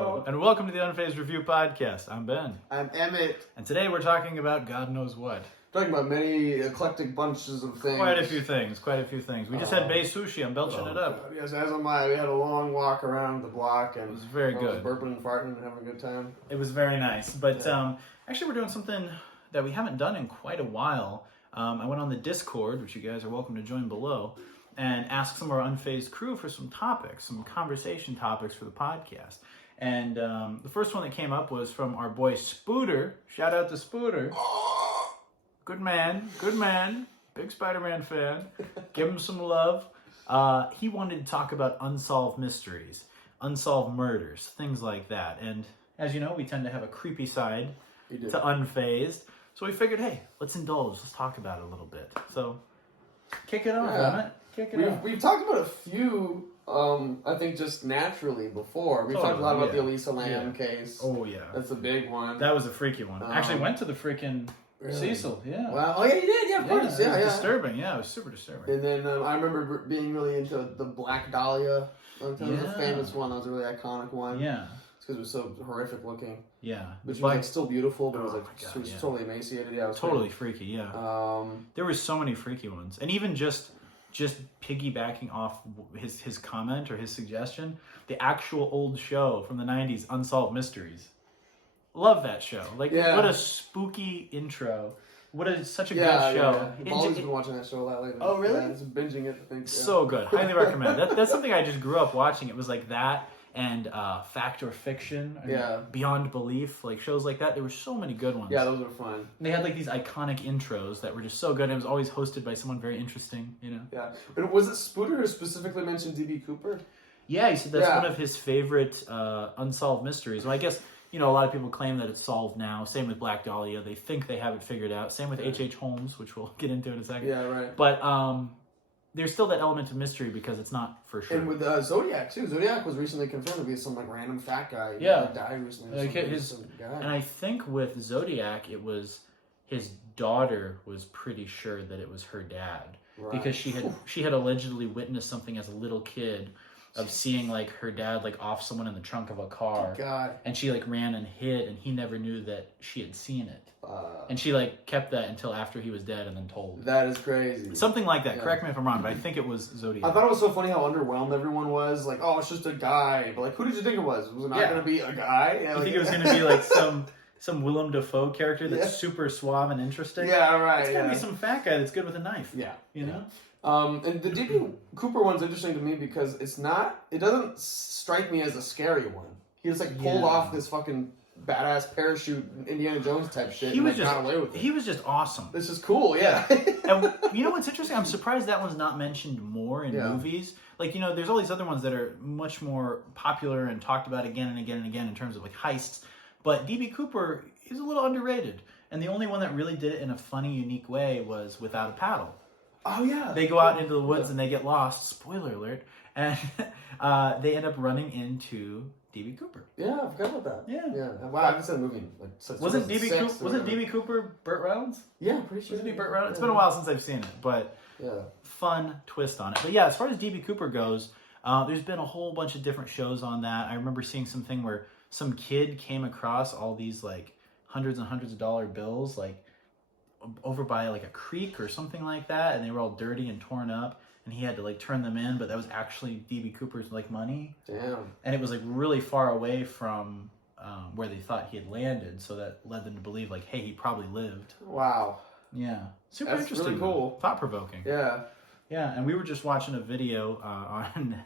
Hello, and welcome to the Unfazed Review Podcast. I'm Ben. I'm Emmett. And today we're talking about God knows what. Talking about many eclectic bunches of things. Quite a few things. We just had Bay Sushi. I'm belching it up. God, yes, as am I. We had a long walk around the block, and it was very good. Was burping and farting and having a good time. It was very nice. But actually, we're doing something that we haven't done in quite a while. I went on the Discord, which you guys are welcome to join below, and asked some of our Unfazed crew for some topics, some conversation topics for the podcast. And the first one that came up was from our boy Spooter. Shout out to Spooter. Good man. Big Spider-Man fan. Give him some love. He wanted to talk about unsolved mysteries, unsolved murders, things like that. And as you know, we tend to have a creepy side to Unfazed. So we figured, hey, let's indulge. Let's talk about it a little bit. So kick it off, Emmett. Kick it off. We've talked about a few, I think, just naturally before. We've talked a lot about the Elisa Lam case. Oh, yeah. That's a big one. That was a freaky one. Actually went to the freaking... Really? Cecil, yeah. Wow. Oh, yeah, you did? Yeah, of course. It was disturbing. Yeah, it was super disturbing. And then I remember being really into the Black Dahlia. That was a famous one. That was a really iconic one. Yeah. It's because it was so horrific looking. Yeah. But she was like still beautiful, but it was like she was totally emaciated. Yeah, it was totally freaky, yeah. There were so many freaky ones. And even just piggybacking off his comment or his suggestion, the actual old show from the 90s, Unsolved Mysteries. Love that show. Like, what a spooky intro. Such a good show. I've always been watching that show a lot lately. Oh, really? Yeah, just binging it, I think. Yeah. So good. Highly recommend. That's something I just grew up watching. It was like that and Fact or Fiction. Beyond Belief. Like, shows like that. There were so many good ones. Yeah, those were fun. They had like these iconic intros that were just so good. And it was always hosted by someone very interesting, you know? Yeah. But was it Spooter who specifically mentioned D.B. Cooper? Yeah, he said that's one of his favorite unsolved mysteries. Well, I guess... You know, a lot of people claim that it's solved now. Same with Black Dahlia. They think they have it figured out. Same with H.H. Holmes, which we'll get into in a second. Yeah, right. But there's still that element of mystery because it's not for sure. And with Zodiac, too. Zodiac was recently confirmed to be some, like, random fat guy. Yeah. He died recently. And I think with Zodiac, it was his daughter was pretty sure that it was her dad. Right. Because she had allegedly witnessed something as a little kid of seeing like her dad like off someone in the trunk of a car. God. And she like ran and hid, and he never knew that she had seen it. And she like kept that until after he was dead and then told. That is crazy. Something like that. Yeah. Correct me if I'm wrong, but I think it was Zodiac. I thought it was so funny how underwhelmed everyone was. Like, oh, it's just a guy. But like, who did you think it was? Was it not going to be a guy? Yeah, you think it was going to be like some Willem Dafoe character that's super suave and interesting? Yeah, right. It's got to be some fat guy that's good with a knife. Yeah. You know? And the D.B. Cooper one's interesting to me because it doesn't strike me as a scary one. He just like pulled off this fucking badass parachute Indiana Jones type shit and got away with it. He was just awesome. This is cool, yeah. And you know what's interesting? I'm surprised that one's not mentioned more in movies. Like, you know, there's all these other ones that are much more popular and talked about again and again and again in terms of like heists. But D.B. Cooper is a little underrated. And the only one that really did it in a funny, unique way was Without a Paddle. Oh, yeah. They go out into the woods and they get lost. Spoiler alert. And they end up running into D.B. Cooper. Yeah, I forgot about that. Yeah. Wow, I haven't seen the movie. Wasn't D.B. Cooper Burt Reynolds? Yeah, pretty sure. Was it Burt Reynolds? It's been a while since I've seen it, but fun twist on it. But yeah, as far as D.B. Cooper goes, there's been a whole bunch of different shows on that. I remember seeing something where some kid came across all these like hundreds and hundreds of dollar bills, like over by like a creek or something like that, and they were all dirty and torn up, and he had to like turn them in, but that was actually D.B. Cooper's like money. Damn. And it was like really far away from where they thought he had landed, so that led them to believe like, hey, he probably lived. Wow. Yeah. Super That's interesting. Really cool. Thought-provoking. Yeah. Yeah, and we were just watching a video on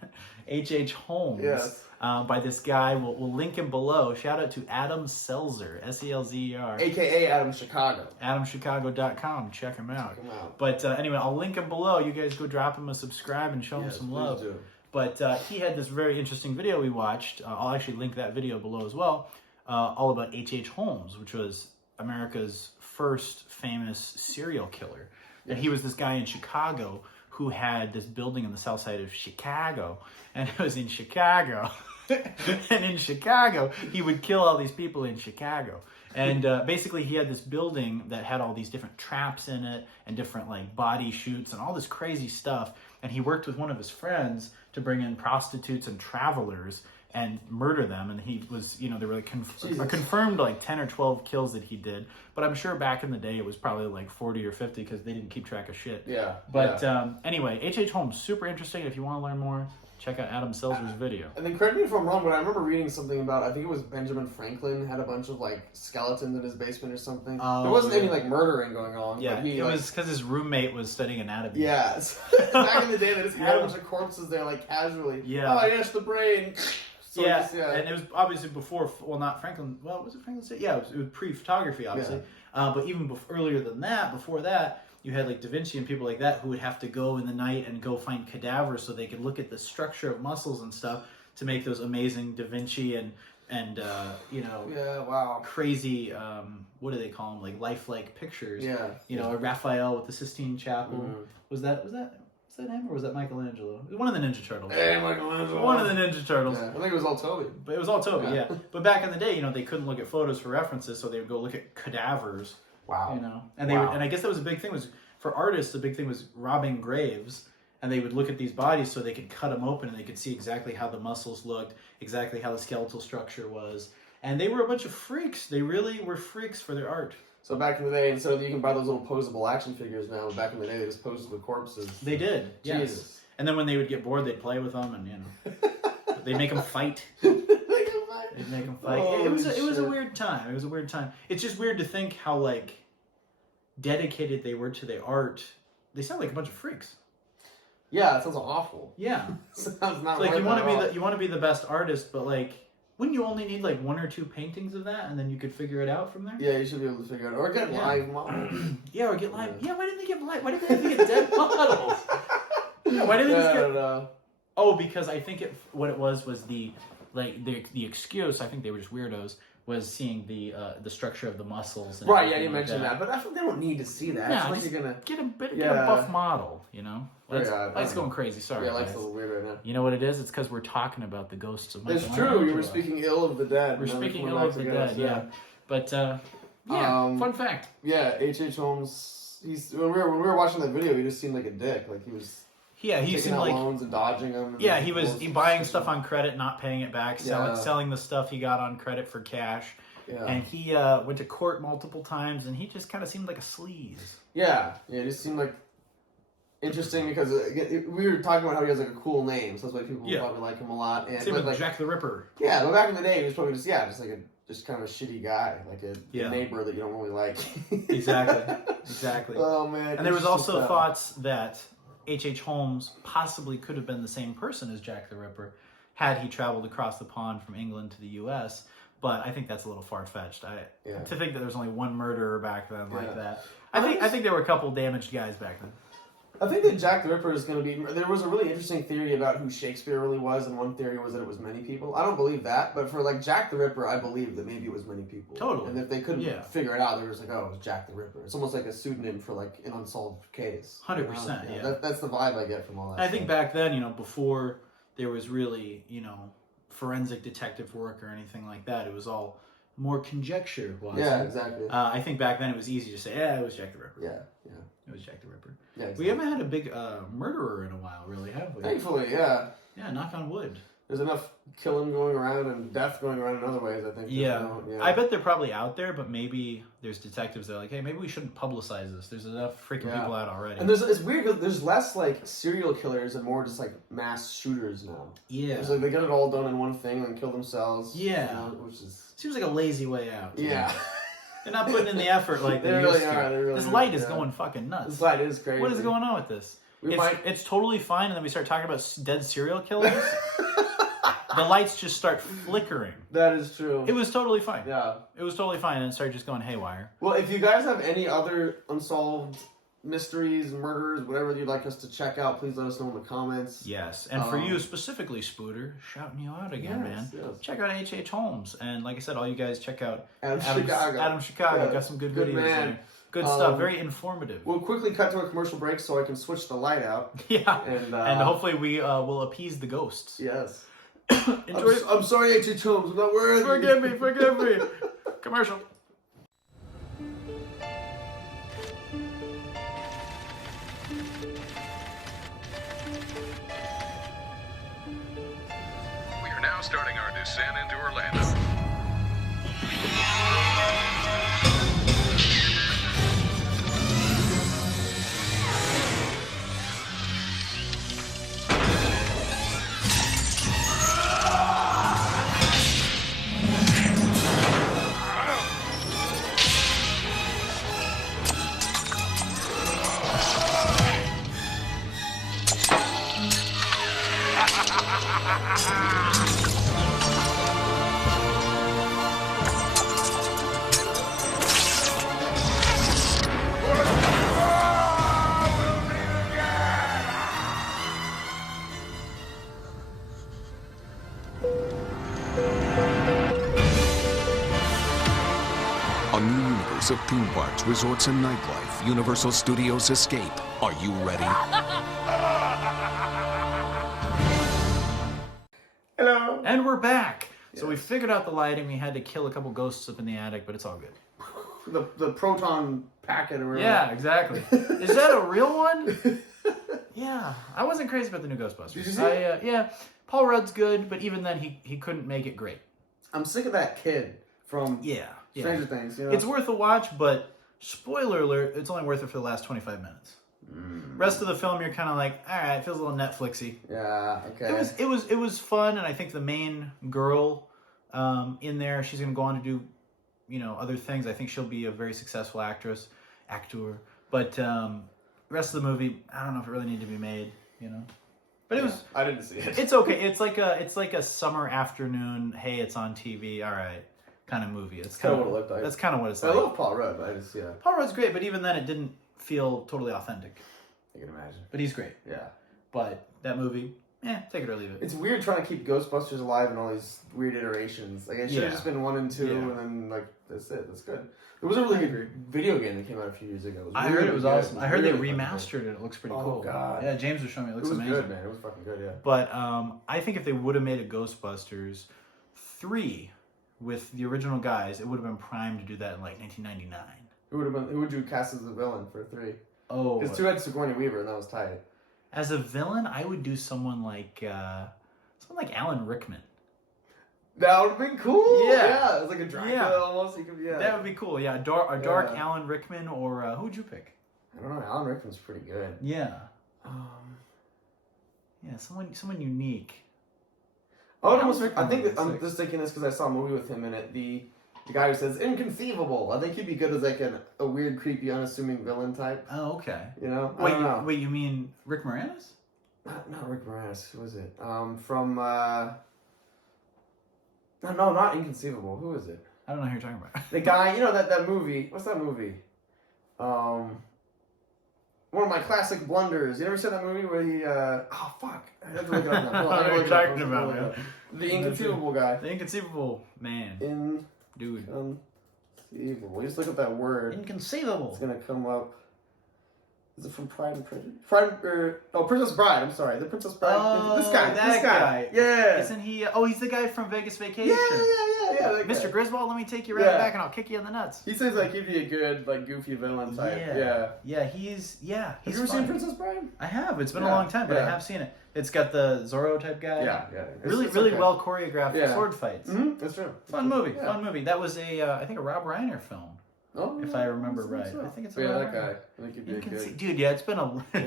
H.H. Holmes by this guy. We'll link him below. Shout out to Adam Selzer, Selzer. A.K.A. Adam Chicago. AdamChicago.com. Check him out. But anyway, I'll link him below. You guys go drop him a subscribe and show him some love. Do. But he had this very interesting video we watched. I'll actually link that video below as well. All about H.H. Holmes, which was America's first famous serial killer. And he was this guy in Chicago who had this building on the south side of Chicago, and it was in Chicago. And in Chicago, he would kill all these people in Chicago. And basically, he had this building that had all these different traps in it and different like body shoots and all this crazy stuff. And he worked with one of his friends to bring in prostitutes and travelers and murder them. And he was, there were like confirmed like 10 or 12 kills that he did. But I'm sure back in the day it was probably like 40 or 50 because they didn't keep track of shit. Yeah. But anyway, H.H. Holmes, super interesting. If you want to learn more, check out Adam Selzer's video. And then correct me if I'm wrong, but I remember reading something about, I think it was Benjamin Franklin had a bunch of like skeletons in his basement or something. There wasn't any like murdering going on. Yeah, but it was because his roommate was studying anatomy. Yeah. Back in the day, they just had a bunch of corpses there like casually. Yeah. Oh, yes, the brain. So yeah, and it was obviously before, well, not Franklin, well, was it Franklin? Yeah, it was pre-photography, obviously. Yeah. But even earlier than that, before that, you had like Da Vinci and people like that who would have to go in the night and go find cadavers so they could look at the structure of muscles and stuff to make those amazing Da Vinci and crazy, what do they call them, like lifelike pictures. Yeah. Raphael with the Sistine Chapel. Mm-hmm. Was that him, or was that Michelangelo? It was one of the Ninja Turtles. Hey, Michelangelo. One of the Ninja Turtles. Yeah, I think it was all Toby. But it was all Toby, yeah. But back in the day, they couldn't look at photos for references, so they would go look at cadavers. Wow. And they would, and I guess that was a big thing. Was for artists, the big thing was robbing graves, and they would look at these bodies so they could cut them open and they could see exactly how the muscles looked, exactly how the skeletal structure was. And they were a bunch of freaks. They really were freaks for their art. So back in the day, instead of you can buy those little posable action figures now, back in the day they just posed with corpses. They did, yes. Jesus. And then when they would get bored, they'd play with them, and they'd make them fight. They'd make them fight. It was a weird time. It was a weird time. It's just weird to think how like dedicated they were to their art. They sound like a bunch of freaks. Yeah, it sounds awful. Yeah, sounds not like right you want to be the best artist, but like. Wouldn't you only need like 1 or 2 paintings of that, and then you could figure it out from there? Yeah, you should be able to figure it out, or get live models. Yeah, or get live. Yeah, why didn't they get live? Why didn't they have to get dead models? Why didn't they just get? Oh, because I think what it was the excuse. I think they were just weirdos. Was seeing the structure of the muscles. And right. Yeah, you mentioned that, but I think they don't need to see that. Yeah, it's like you're gonna get a buff model. Lights going crazy. Sorry. Yeah, Light's a little weird right now. You know what it is? It's because we're talking about the ghosts of Michelangelo. It's true. You were speaking ill of the dead. We're speaking ill of the dead. Yeah. But fun fact. Yeah, H.H. Holmes. When we were watching that video, he just seemed like a dick. Like he was. Yeah, he seemed like loans and dodging them. Yeah, he was buying stuff on credit, not paying it back, selling the stuff he got on credit for cash. Yeah. And he went to court multiple times, and he just kind of seemed like a sleaze. Yeah, it just seemed like interesting because we were talking about how he has like a cool name, so that's why people probably like him a lot. And same with like Jack the Ripper. Yeah, but back in the day, he was probably just kind of a shitty guy, like a neighbor that you don't really like. Exactly. Oh man. And there was also thoughts that H.H. Holmes possibly could have been the same person as Jack the Ripper had he traveled across the pond from England to the U.S., but I think that's a little far-fetched. To think that there was only one murderer back then like that. I think there were a couple damaged guys back then. I think that Jack the Ripper is going to be... There was a really interesting theory about who Shakespeare really was, and one theory was that it was many people. I don't believe that, but for like Jack the Ripper, I believe that maybe it was many people. Totally. And if they couldn't figure it out, they were just like, oh, it was Jack the Ripper. It's almost like a pseudonym for like an unsolved case. 100%, That's the vibe I get from all that I think back then, before there was really, forensic detective work or anything like that, it was all more conjecture. Yeah, exactly. I think back then it was easy to say, it was Jack the Ripper. Yeah. It was Jack the Ripper. Yeah, exactly. We haven't had a big murderer in a while, really, have we? Thankfully, yeah. Yeah, knock on wood. There's enough killing going around and death going around in other ways, I think. Yeah. I bet they're probably out there, but maybe there's detectives that are like, hey, maybe we shouldn't publicize this. There's enough freaking people out already. And it's weird because there's less like serial killers and more just like mass shooters now. Yeah. It's like they get it all done in one thing and kill themselves. Yeah. Which is... Seems like a lazy way out. Yeah. They're not putting in the effort like they really used are. to. This light is going fucking nuts. This light is crazy. What is going on with this? It's totally fine, and then we start talking about dead serial killers. The lights just start flickering. That is true. It was totally fine. Yeah. It was totally fine, and it started just going haywire. Well, if you guys have any other unsolved mysteries, murders, whatever you'd like us to check out, please let us know in the comments. Yes, and for you specifically, Spooter, shouting you out again, man. Yes. Check out H.H. Holmes, and like I said, all you guys check out Adam Chicago. Got some good videos there. Good stuff. Very informative. We'll quickly cut to a commercial break so I can switch the light out. Yeah, and hopefully we will appease the ghosts. Yes. Enjoy. I'm sorry, H.H. Holmes. I'm not worthy. Forgive me. Commercial. Now starting our descend into Orlando. A new universe of theme parks, resorts, and nightlife. Universal Studios Escape. Are you ready? Hello. And we're back. So we figured out the lighting. We had to kill a couple ghosts up in the attic, but it's all good. The proton packet or whatever. Yeah, exactly. Is that a real one? Yeah. I wasn't crazy about the new Ghostbusters. Did you see it? Yeah. Paul Rudd's good, but even then he couldn't make it great. I'm sick of that kid from Stranger Things. You know? It's worth a watch, but spoiler alert, it's only worth it for the last 25 minutes. Rest of the film, you're kind of like, all right, it feels a little Netflixy. Yeah, okay. It was fun, and I think the main girl in there, she's gonna go on to do, other things. I think she'll be a very successful actor. But the rest of the movie, I don't know if it really needed to be made. But it was. I didn't see it. It's okay. It's like a summer afternoon. Hey, it's on TV. All right, kind of movie. It's kind of what it looked like. That's kind of what it's I like. love Paul Rudd, but I just Paul Rudd's great, but even then, it didn't feel totally authentic. I can imagine. But he's great. Yeah. But that movie, take it or leave it. It's weird trying to keep Ghostbusters alive in all these weird iterations. Like, it should have just been 1 and 2, and then, like, that's it. That's good. There was a really good video game that came out a few years ago. I heard it was awesome. I heard they really remastered it. It looks pretty cool. Oh, God. Yeah, James was showing me. It looks amazing. It was good, man. It was fucking good, yeah. But I think if they would have made a Ghostbusters 3 with the original guys, it would have been primed to do that in, like, 1999. Who would you cast as the villain for 3? Oh. Because 2 had Sigourney Weaver, and that was tight. As a villain, I would do someone like Alan Rickman. That would have been cool. Yeah. It's like a Dracula almost. That would be cool. Yeah, a dark Alan Rickman, or who would you pick? I don't know. Alan Rickman's pretty good. Yeah. Someone unique. I think I'm just thinking this because I saw a movie with him in it. The guy who says inconceivable. I think he'd be good as like a weird, creepy, unassuming villain type. Oh, okay. I don't know. Wait, you mean Rick Moranis? Not Rick Moranis. Who was it? From no, not inconceivable. Who is it? I don't know who you're talking about. The guy, that movie. What's that movie? One of my classic blunders. You ever seen that movie where he? Oh fuck! I have to look it up now. What are you talking about, man? The inconceivable guy. The inconceivable man. Dude. Inconceivable. Just look up that word. Inconceivable. It's gonna come up. Is it from Pride and Prejudice? Princess Bride. I'm sorry, the Princess Bride. Oh, this guy. Yeah. Isn't he? He's the guy from Vegas Vacation. Yeah. Mr. Griswold, let me take you right back and I'll kick you in the nuts. He seems like he'd be a good, like, goofy villain type. Yeah, he's Have you ever seen Princess Bride? I have. It's been a long time, but I have seen it. It's got the Zorro type guy. Yeah. Really well choreographed sword fights. Mm-hmm. That's true. Fun movie. That was I think a Rob Reiner film. Oh, if I remember right. I think it's a that guy. I think he'd be good. Dude, it's been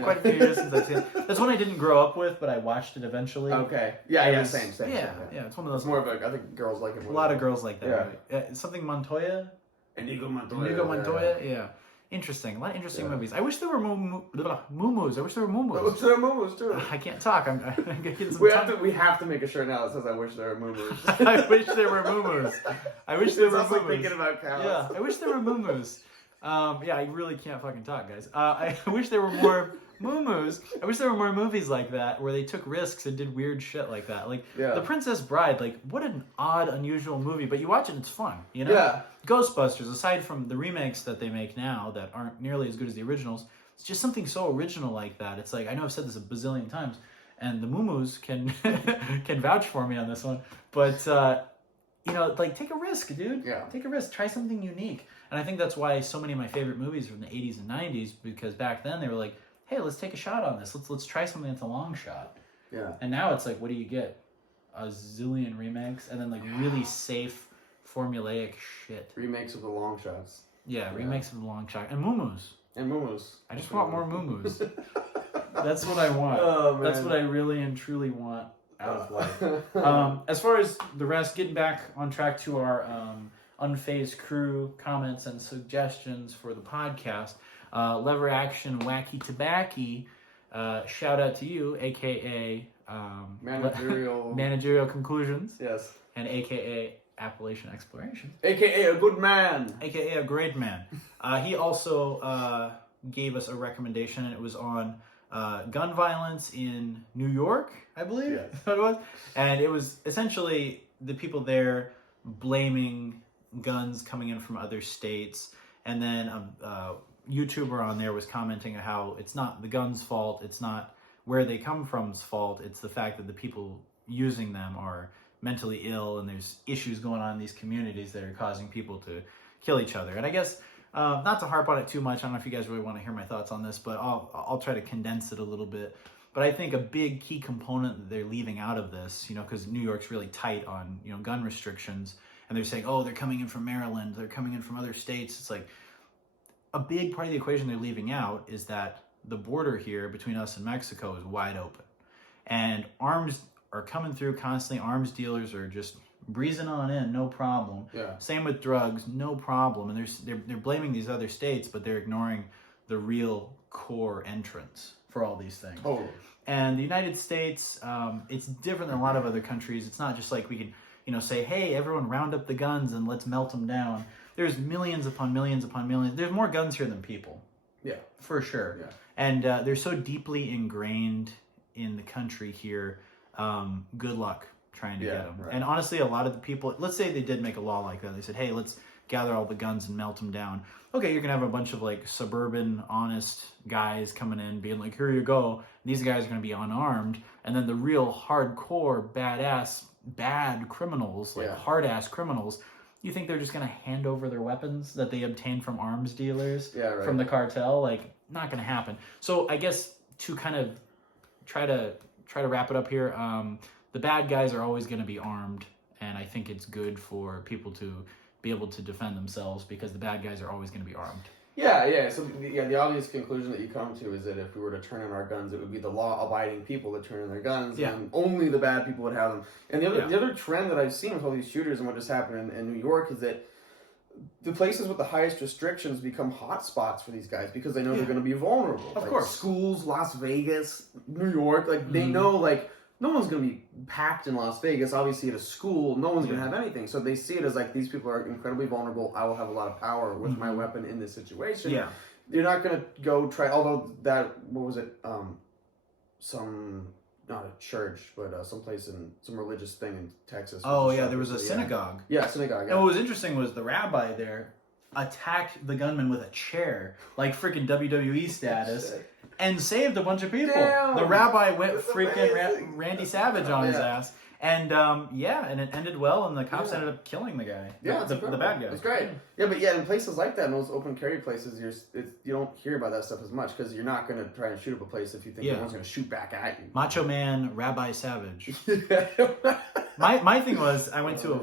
quite a few years since I've seen it. That's one I didn't grow up with, but I watched it eventually. Okay. Yeah, same. Yeah, it's one of those. It's more of I think girls like it more. A lot of girls like that. Yeah. Something Montoya? Inigo Montoya. Yeah. Interesting. A lot of interesting movies. I wish there were Moo-Moos. I wish there were Moo-Moos. I wish there were Moo-Moos, too. I can't talk. I'm getting some we have to make a shirt now that says I wish there were Moo-Moos. I wish there were Moo-Moos. I wish there were Moo-Moos. Like thinking about cows. Yeah, I wish there were Moo-Moos. I really can't fucking talk, guys. I wish there were more Moo-Moos. I wish there were more movies like that where they took risks and did weird shit like that. Like The Princess Bride, like what an odd, unusual movie, but you watch it and it's fun, Yeah. Ghostbusters, aside from the remakes that they make now that aren't nearly as good as the originals, it's just something so original like that. It's like, I know I've said this a bazillion times, and the Moo-Moos can can vouch for me on this one, but take a risk, dude. Yeah. Take a risk. Try something unique. And I think that's why so many of my favorite movies from the 80s and 90s, because back then they were like, hey, let's take a shot on this. Let's try something that's a long shot. Yeah. And now it's like, what do you get? a zillion remakes, and then like really safe, formulaic shit. Remakes of the long shots. Yeah, remakes of the long shot. And Moos. And Moos. I just want more Moos. That's what I want. Oh, man. That's what I really and truly want out of life. As far as the rest, getting back on track to our Unfazed crew comments and suggestions for the podcast, Lever Action Wacky Tobacco, shout out to you, aka Managerial Conclusions. Yes. And aka Appalachian Exploration. AKA a good man. AKA a great man. He also gave us a recommendation, and it was on gun violence in New York, I believe. Yes. That's what it was. And it was essentially the people there blaming guns coming in from other states. And then a YouTuber on there was commenting on how it's not the gun's fault, it's not where they come from's fault, it's the fact that the people using them are mentally ill, and there's issues going on in these communities that are causing people to kill each other. And I guess, not to harp on it too much, I don't know if you guys really want to hear my thoughts on this, but I'll try to condense it a little bit. But I think a big key component that they're leaving out of this, because New York's really tight on, gun restrictions, and they're saying, oh, they're coming in from Maryland, they're coming in from other states. It's like, a big part of the equation they're leaving out is that the border here between us and Mexico is wide open. And arms are coming through constantly. Arms dealers are just breezing on in, no problem. Yeah. Same with drugs, no problem. And they're blaming these other states, but they're ignoring the real core entrance for all these things. Oh. And the United States, it's different than a lot of other countries. It's not just like we can, say, hey, everyone round up the guns and let's melt them down. There's millions upon millions upon millions. There's more guns here than people. Yeah. For sure. Yeah. And they're so deeply ingrained in the country here. Good luck trying to get them. Right. And honestly, a lot of the people, let's say they did make a law like that. They said, hey, let's gather all the guns and melt them down. Okay, you're going to have a bunch of like suburban, honest guys coming in being like, here you go. These guys are going to be unarmed. And then the real hardcore, badass, bad criminals, like hard-ass criminals, you think they're just going to hand over their weapons that they obtained from arms dealers from the cartel? Like, not going to happen. So I guess to kind of try to wrap it up here, the bad guys are always going to be armed, and I think it's good for people to be able to defend themselves because the bad guys are always going to be armed. Yeah. So the obvious conclusion that you come to is that if we were to turn in our guns, it would be the law-abiding people that turn in their guns, and only the bad people would have them. And the other trend that I've seen with all these shooters and what just happened in New York is that the places with the highest restrictions become hot spots for these guys because they know they're going to be vulnerable. Of course. Schools, Las Vegas, New York, they know, no one's going to be packed in Las Vegas. Obviously, at a school, no one's going to have anything. So they see it as these people are incredibly vulnerable. I will have a lot of power with my weapon in this situation. Yeah. You're not going to go try, although what was it? Not a church, but someplace in some religious thing in Texas. Oh, yeah, there was a synagogue. Yeah, synagogue. Yeah. And what was interesting was the rabbi there attacked the gunman with a chair, like freaking WWE status, and saved a bunch of people. Damn. The rabbi went freaking Randy Savage on his ass. And and it ended well, and the cops ended up killing the guy. The bad guy. It's great. Yeah, but in places like that, in those open carry places, you don't hear about that stuff as much because you're not going to try and shoot up a place if you think no one's going to shoot back at you. Macho Man, Rabbi Savage. My thing was, I went to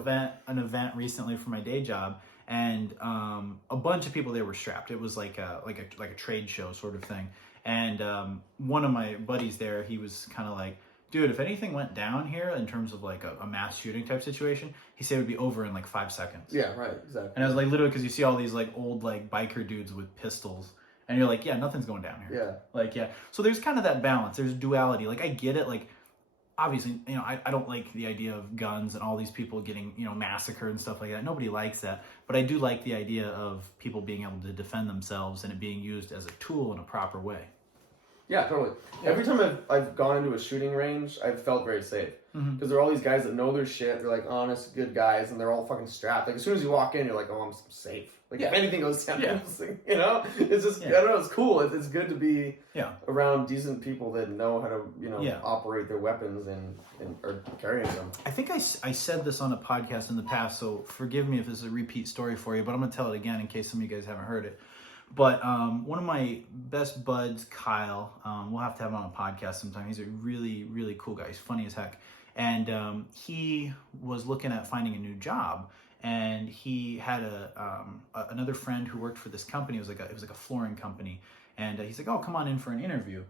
an event recently for my day job, and a bunch of people there were strapped. It was like a trade show sort of thing. And one of my buddies there, he was kind of like, dude, if anything went down here in terms of like a mass shooting type situation, he said it would be over in like 5 seconds. Yeah, right, exactly. And I was like, literally, because you see all these like old like biker dudes with pistols, and you're like, yeah, nothing's going down here. Yeah. So there's kind of that balance. There's duality. Like, I get it. Like, obviously, I don't like the idea of guns and all these people getting, massacred and stuff like that. Nobody likes that. But I do like the idea of people being able to defend themselves and it being used as a tool in a proper way. Yeah, totally. Yeah. Every time I've gone into a shooting range, I've felt very safe. Because there are all these guys that know their shit. They're like honest, good guys, and they're all fucking strapped. Like, as soon as you walk in, you're like, oh, I'm safe. Like, if anything goes down, it's just, I don't know, it's cool. It's good to be around decent people that know how to, operate their weapons and or carrying them. I think I said this on a podcast in the past, so forgive me if this is a repeat story for you, but I'm going to tell it again in case some of you guys haven't heard it. But one of my best buds, Kyle, we'll have to have him on a podcast sometime. He's a really, really cool guy. He's funny as heck. and he was looking at finding a new job. And he had another friend who worked for this company. It was like a flooring company, and he's like, "Oh, come on in for an interview."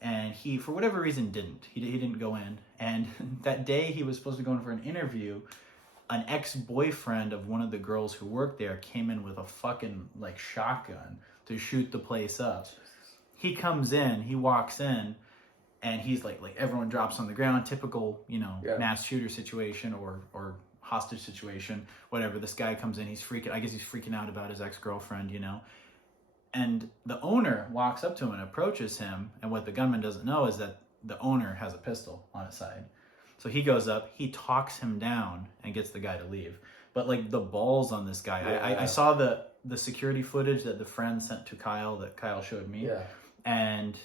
And he, for whatever reason, didn't. He didn't go in. And that day he was supposed to go in for an interview, an ex-boyfriend of one of the girls who worked there came in with a fucking like shotgun to shoot the place up. He comes in, he walks in, and he's like everyone drops on the ground. Typical, mass shooter situation or hostage situation, whatever. This guy comes in, he's freaking out about his ex-girlfriend, and the owner walks up to him and approaches him, and what the gunman doesn't know is that the owner has a pistol on his side. So he goes up, he talks him down and gets the guy to leave. But like the balls on this guy, I saw the security footage that the friend sent to Kyle that Kyle showed me. Yeah. And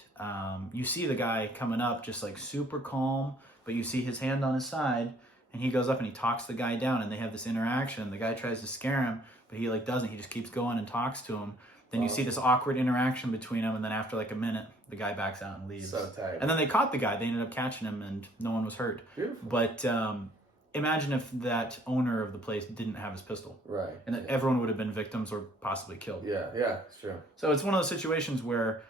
you see the guy coming up just like super calm, but you see his hand on his side. And he goes up and he talks the guy down, and they have this interaction. The guy tries to scare him, but he doesn't. He just keeps going and talks to him. Then you see this awkward interaction between them, and then after like a minute, the guy backs out and leaves. So tight. And then they caught the guy. They ended up catching him, and no one was hurt. Beautiful. But imagine if that owner of the place didn't have his pistol. Right. And that everyone would have been victims or possibly killed. Yeah, it's true. So it's one of those situations where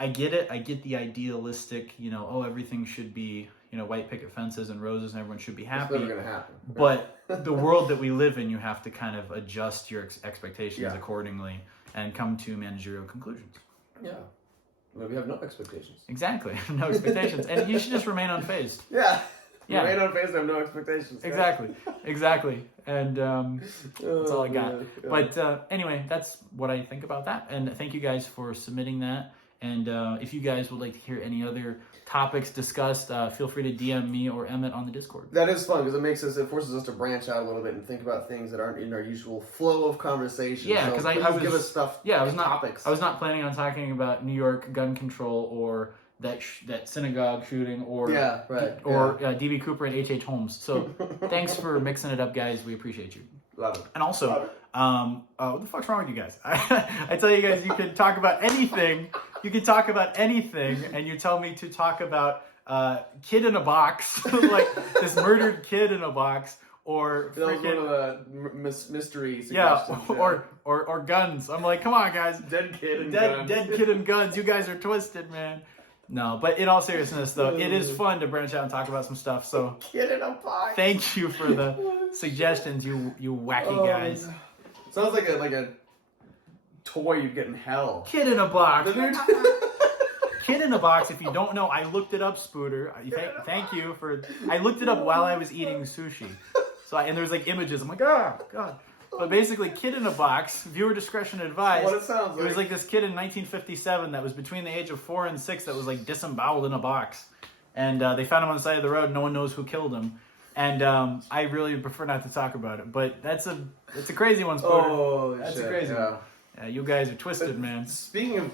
I get it. I get the idealistic, everything should be, white picket fences and roses and everyone should be happy. It's never going to happen. But the world that we live in, you have to kind of adjust your expectations accordingly and come to managerial conclusions. Yeah. Well, we have no expectations. Exactly. No expectations. And you should just remain unfazed. Yeah. Yeah. Remain unfazed and have no expectations. Exactly. And that's all I got. Man. But anyway, that's what I think about that. And thank you guys for submitting that. And if you guys would like to hear any other topics discussed, feel free to DM me or Emmett on the Discord. That is fun because it forces us to branch out a little bit and think about things that aren't in our usual flow of conversation. Yeah, because I was give us stuff. Yeah, I was not. Topics. I was not planning on talking about New York gun control or that synagogue shooting or DB Cooper and H.H. Holmes. So thanks for mixing it up, guys. We appreciate you. Love it. And also, what the fuck's wrong with you guys? I tell you guys, you can talk about anything. You can talk about anything, and you tell me to talk about kid in a box, like this murdered kid in a box, or that was one of the mystery suggestions. Yeah, or guns. I'm like, come on, guys. Dead kid and guns. Dead kid and guns. You guys are twisted, man. No, but in all seriousness, though, it is fun to branch out and talk about some stuff. So, kid in a box. Thank you for the suggestions, you wacky guys. Sounds like a toy you'd get in hell. Kid in a box. Kid in a box. If you don't know, I looked it up, Spooter. Thank you for. I looked it up while I was eating sushi. So and there's like images. I'm like, oh god. But basically, kid in a box. Viewer discretion advised. What it sounds like. It was like this kid in 1957 that was between the age of 4 and 6 that was like disemboweled in a box, and they found him on the side of the road. No one knows who killed him. And I really prefer not to talk about it, but it's a crazy one, Spooter. Oh, that's shit, a crazy one. Yeah, you guys are twisted, man. Speaking of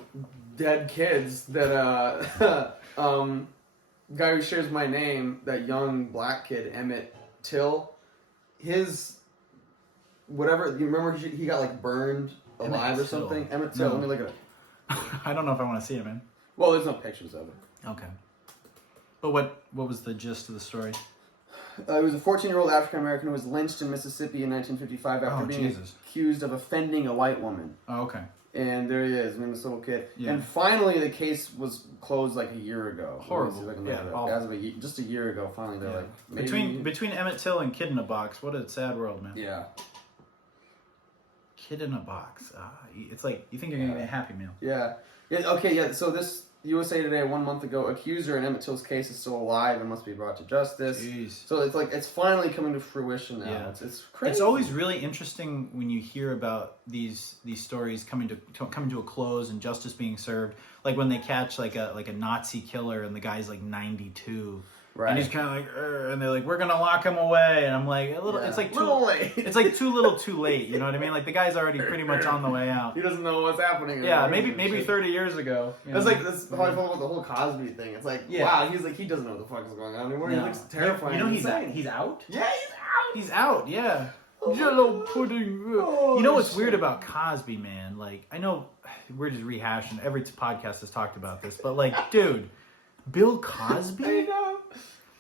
dead kids, that guy who shares my name, that young black kid, Emmett Till, his whatever. You remember he got like burned alive or something? Emmett Till. No. Let me look at it. I don't know if I want to see it, man. Well, there's no pictures of it. Okay. But what was the gist of the story? He was a 14-year-old African-American who was lynched in Mississippi in 1955 after being accused of offending a white woman. Oh, okay. And there he is, this little kid. Yeah. And finally, the case was closed like a year ago. Horrible. As of just a year ago, finally they're like... Maybe... Between Emmett Till and Kid in a Box, what a sad world, man. Yeah. Kid in a Box. It's like, you think you're going to get a Happy Meal. Yeah. Okay, yeah, so this... USA Today 1 month ago, accuser in Emmett Till's case is still alive and must be brought to justice. Jeez. So it's like it's finally coming to fruition now. Yeah. It's crazy. It's always really interesting when you hear about these stories coming to a close and justice being served. Like when they catch like a Nazi killer and the guy's like 92. Right. And he's kind of like, and they're like, we're gonna lock him away, and I'm like, it's like too late. It's like too little, too late. You know what I mean? Like the guy's already pretty much on the way out. He doesn't know what's happening. Yeah, maybe 30 years ago. That's like that's how I felt about the whole Cosby thing. It's like, wow, he's like he doesn't know what the fuck is going on anymore. No. He looks terrifying. You know he's out. Yeah, he's out. He's out. Yeah. Oh Jello pudding. You know what's weird about Cosby, man? Like I know we're just rehashing. Every podcast has talked about this, but like, dude, Bill Cosby. I know.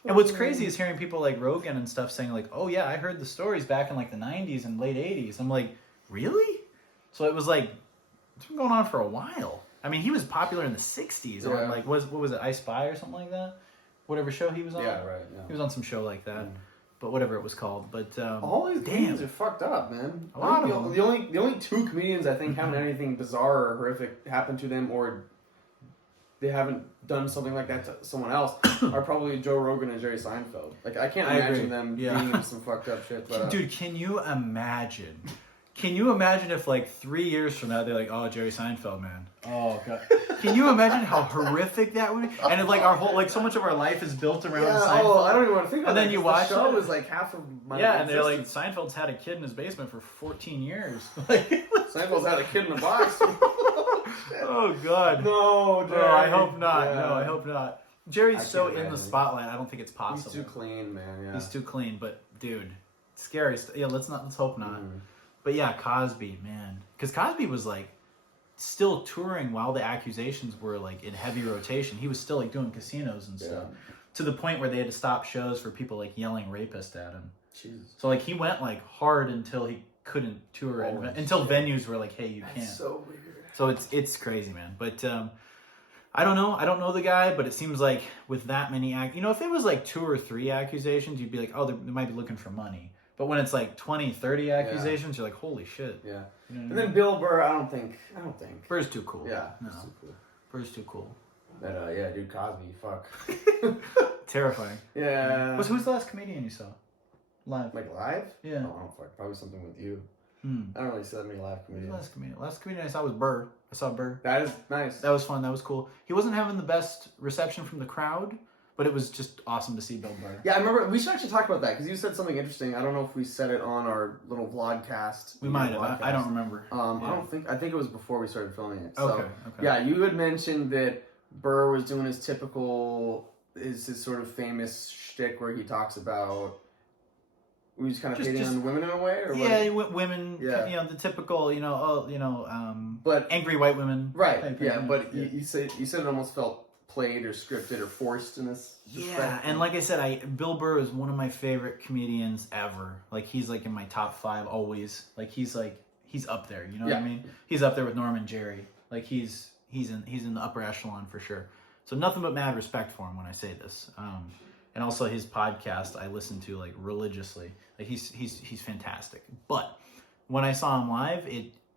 And what's crazy is hearing people like Rogan and stuff saying like, oh yeah, I heard the stories back in like the 90s and late 80s. I'm like, really? So it was like, it's been going on for a while. I mean, he was popular in the 60s. Yeah. On like, what was it, I Spy or something like that? Whatever show he was on. Yeah, right. Yeah. He was on some show like that. But whatever it was called. But all these comedians are fucked up, man. A lot of them. The only two comedians I think haven't had anything bizarre or horrific happen to them, or they haven't done something like that to someone else, are probably Joe Rogan and Jerry Seinfeld. Like I can't imagine them being in some fucked up shit. But, dude, can you imagine? Can you imagine if like 3 years from now they're like, oh, Jerry Seinfeld, man. Oh god. Can you imagine how horrific that would be? And if like our whole like so much of our life is built around Seinfeld. Oh, I don't even want to think about and that. then you watch the show it. is like half of my and they're like, existence. Seinfeld's had a kid in his basement for 14 years. Like, Seinfeld's had a kid in a box. oh god. No, Jerry. No, I hope not. Yeah. No, I hope not. Jerry's I so can't in the imagine. spotlight. I don't think it's possible. He's too clean, man. Yeah. He's too clean, but dude, scary. Yeah, let's hope not. But yeah, Cosby, man, because Cosby was like still touring while the accusations were like in heavy rotation. He was still like doing casinos and stuff, to the point where they had to stop shows for people like yelling rapist at him. Jesus. So like he went like hard until he couldn't tour until venues were like, hey, you can't. So weird. So it's crazy, man. But I don't know. I don't know the guy, but it seems like with that many if it was like 2 or 3 accusations, you'd be like, oh, they might be looking for money. But when it's like 20, 30 accusations, you're like, holy shit. Yeah. You know what I And mean? then Bill Burr, I don't think. Burr's too cool. Yeah. No. He's too cool. Burr's too cool. But yeah, dude, Cosby, fuck. Terrifying. Yeah. Who's the last comedian you saw? Live. Like live? Yeah. Oh, I don't fuck. Probably something with you. Hmm. I don't really see that many live Who's the comedians. last comedian I saw was Burr. I saw Burr. That is nice. That was fun. That was cool. He wasn't having the best reception from the crowd, but it was just awesome to see Bill Burr. Yeah, I remember. We should actually talk about that because you said something interesting. I don't know if we said it on our little vlogcast. We might have. I don't remember. I think it was before we started filming it. So, Okay. yeah, you had mentioned that Burr was doing his typical, his sort of famous shtick where he talks about. Were you just kind of hating on women in a way, or yeah, what? women. Yeah. The typical, But angry white women. right, type yeah. thing. But you said it almost felt played or scripted or forced in this. Yeah, respect. and like I said, Bill Burr is one of my favorite comedians ever. Like he's like in my top 5 always. Like he's up there. You know what I mean? He's up there with Norm and Jerry. Like he's in the upper echelon for sure. So nothing but mad respect for him when I say this. And also his podcast I listen to like religiously. Like he's fantastic. But when I saw him live,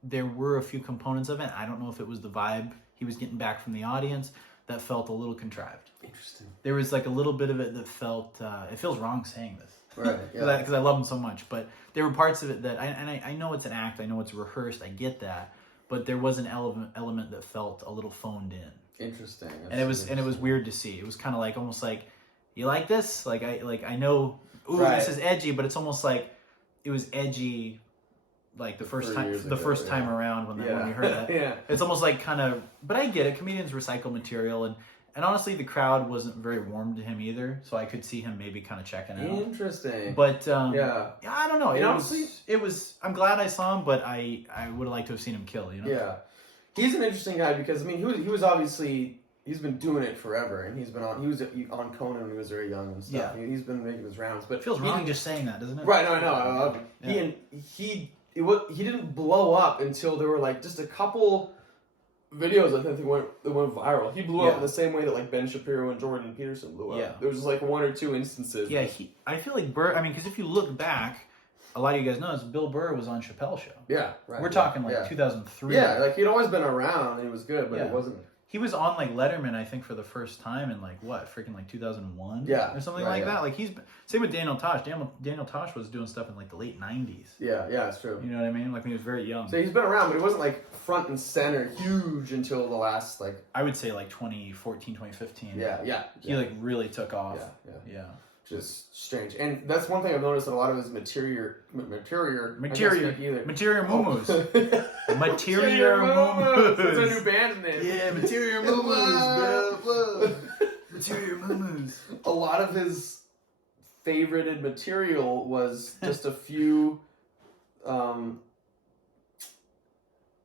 there were a few components of it. I don't know if it was the vibe he was getting back from the audience that felt a little contrived. Interesting. There was like a little bit of it that felt, it feels wrong saying this. Right, yeah. Because I love him so much. But there were parts of it that, I know it's an act, I know it's rehearsed, I get that. But there was an element that felt a little phoned in. Interesting. And it was weird to see. It was kind of like, almost like, you like this? Like I know, this is edgy, but it's almost like it was edgy like the first time around when you heard that. Yeah. It's almost like kind of, but I get it. Comedians recycle material, and honestly, the crowd wasn't very warm to him either, so I could see him maybe kind of checking out. Interesting. But yeah, I don't know. Honestly, it was. I'm glad I saw him, but I would have liked to have seen him kill. Yeah, he's an interesting guy because I mean he was obviously. He's been doing it forever, and he was on Conan when he was very young and stuff. Yeah. He's been making his rounds, but it feels wrong just saying that, doesn't it? Right? No, I know. He didn't blow up until there were like just a couple videos I think that went viral. He blew up in the same way that like Ben Shapiro and Jordan Peterson blew up. Yeah. There was just like 1 or 2 instances. Yeah, I feel like Burr. I mean, because if you look back, a lot of you guys know Bill Burr was on Chappelle's show. Yeah, right. We're talking like 2003. Yeah, like he'd always been around and he was good, but it wasn't. He was on like Letterman, I think, for the first time in like 2001, or something like that. Like same with Daniel Tosh. Daniel Tosh was doing stuff in like the late 90s. Yeah, it's true. You know what I mean? Like when he was very young. So he's been around, but he wasn't like front and center, huge until the last like. I would say like 2014, 2015. Yeah. He like really took off. Yeah. Just strange, and that's one thing I've noticed in a lot of his Materior. Materior Moos. Materior Moos. That's our new band name. Yeah, Materior Moos. Materior Moos. A lot of his favorited material was just a few, it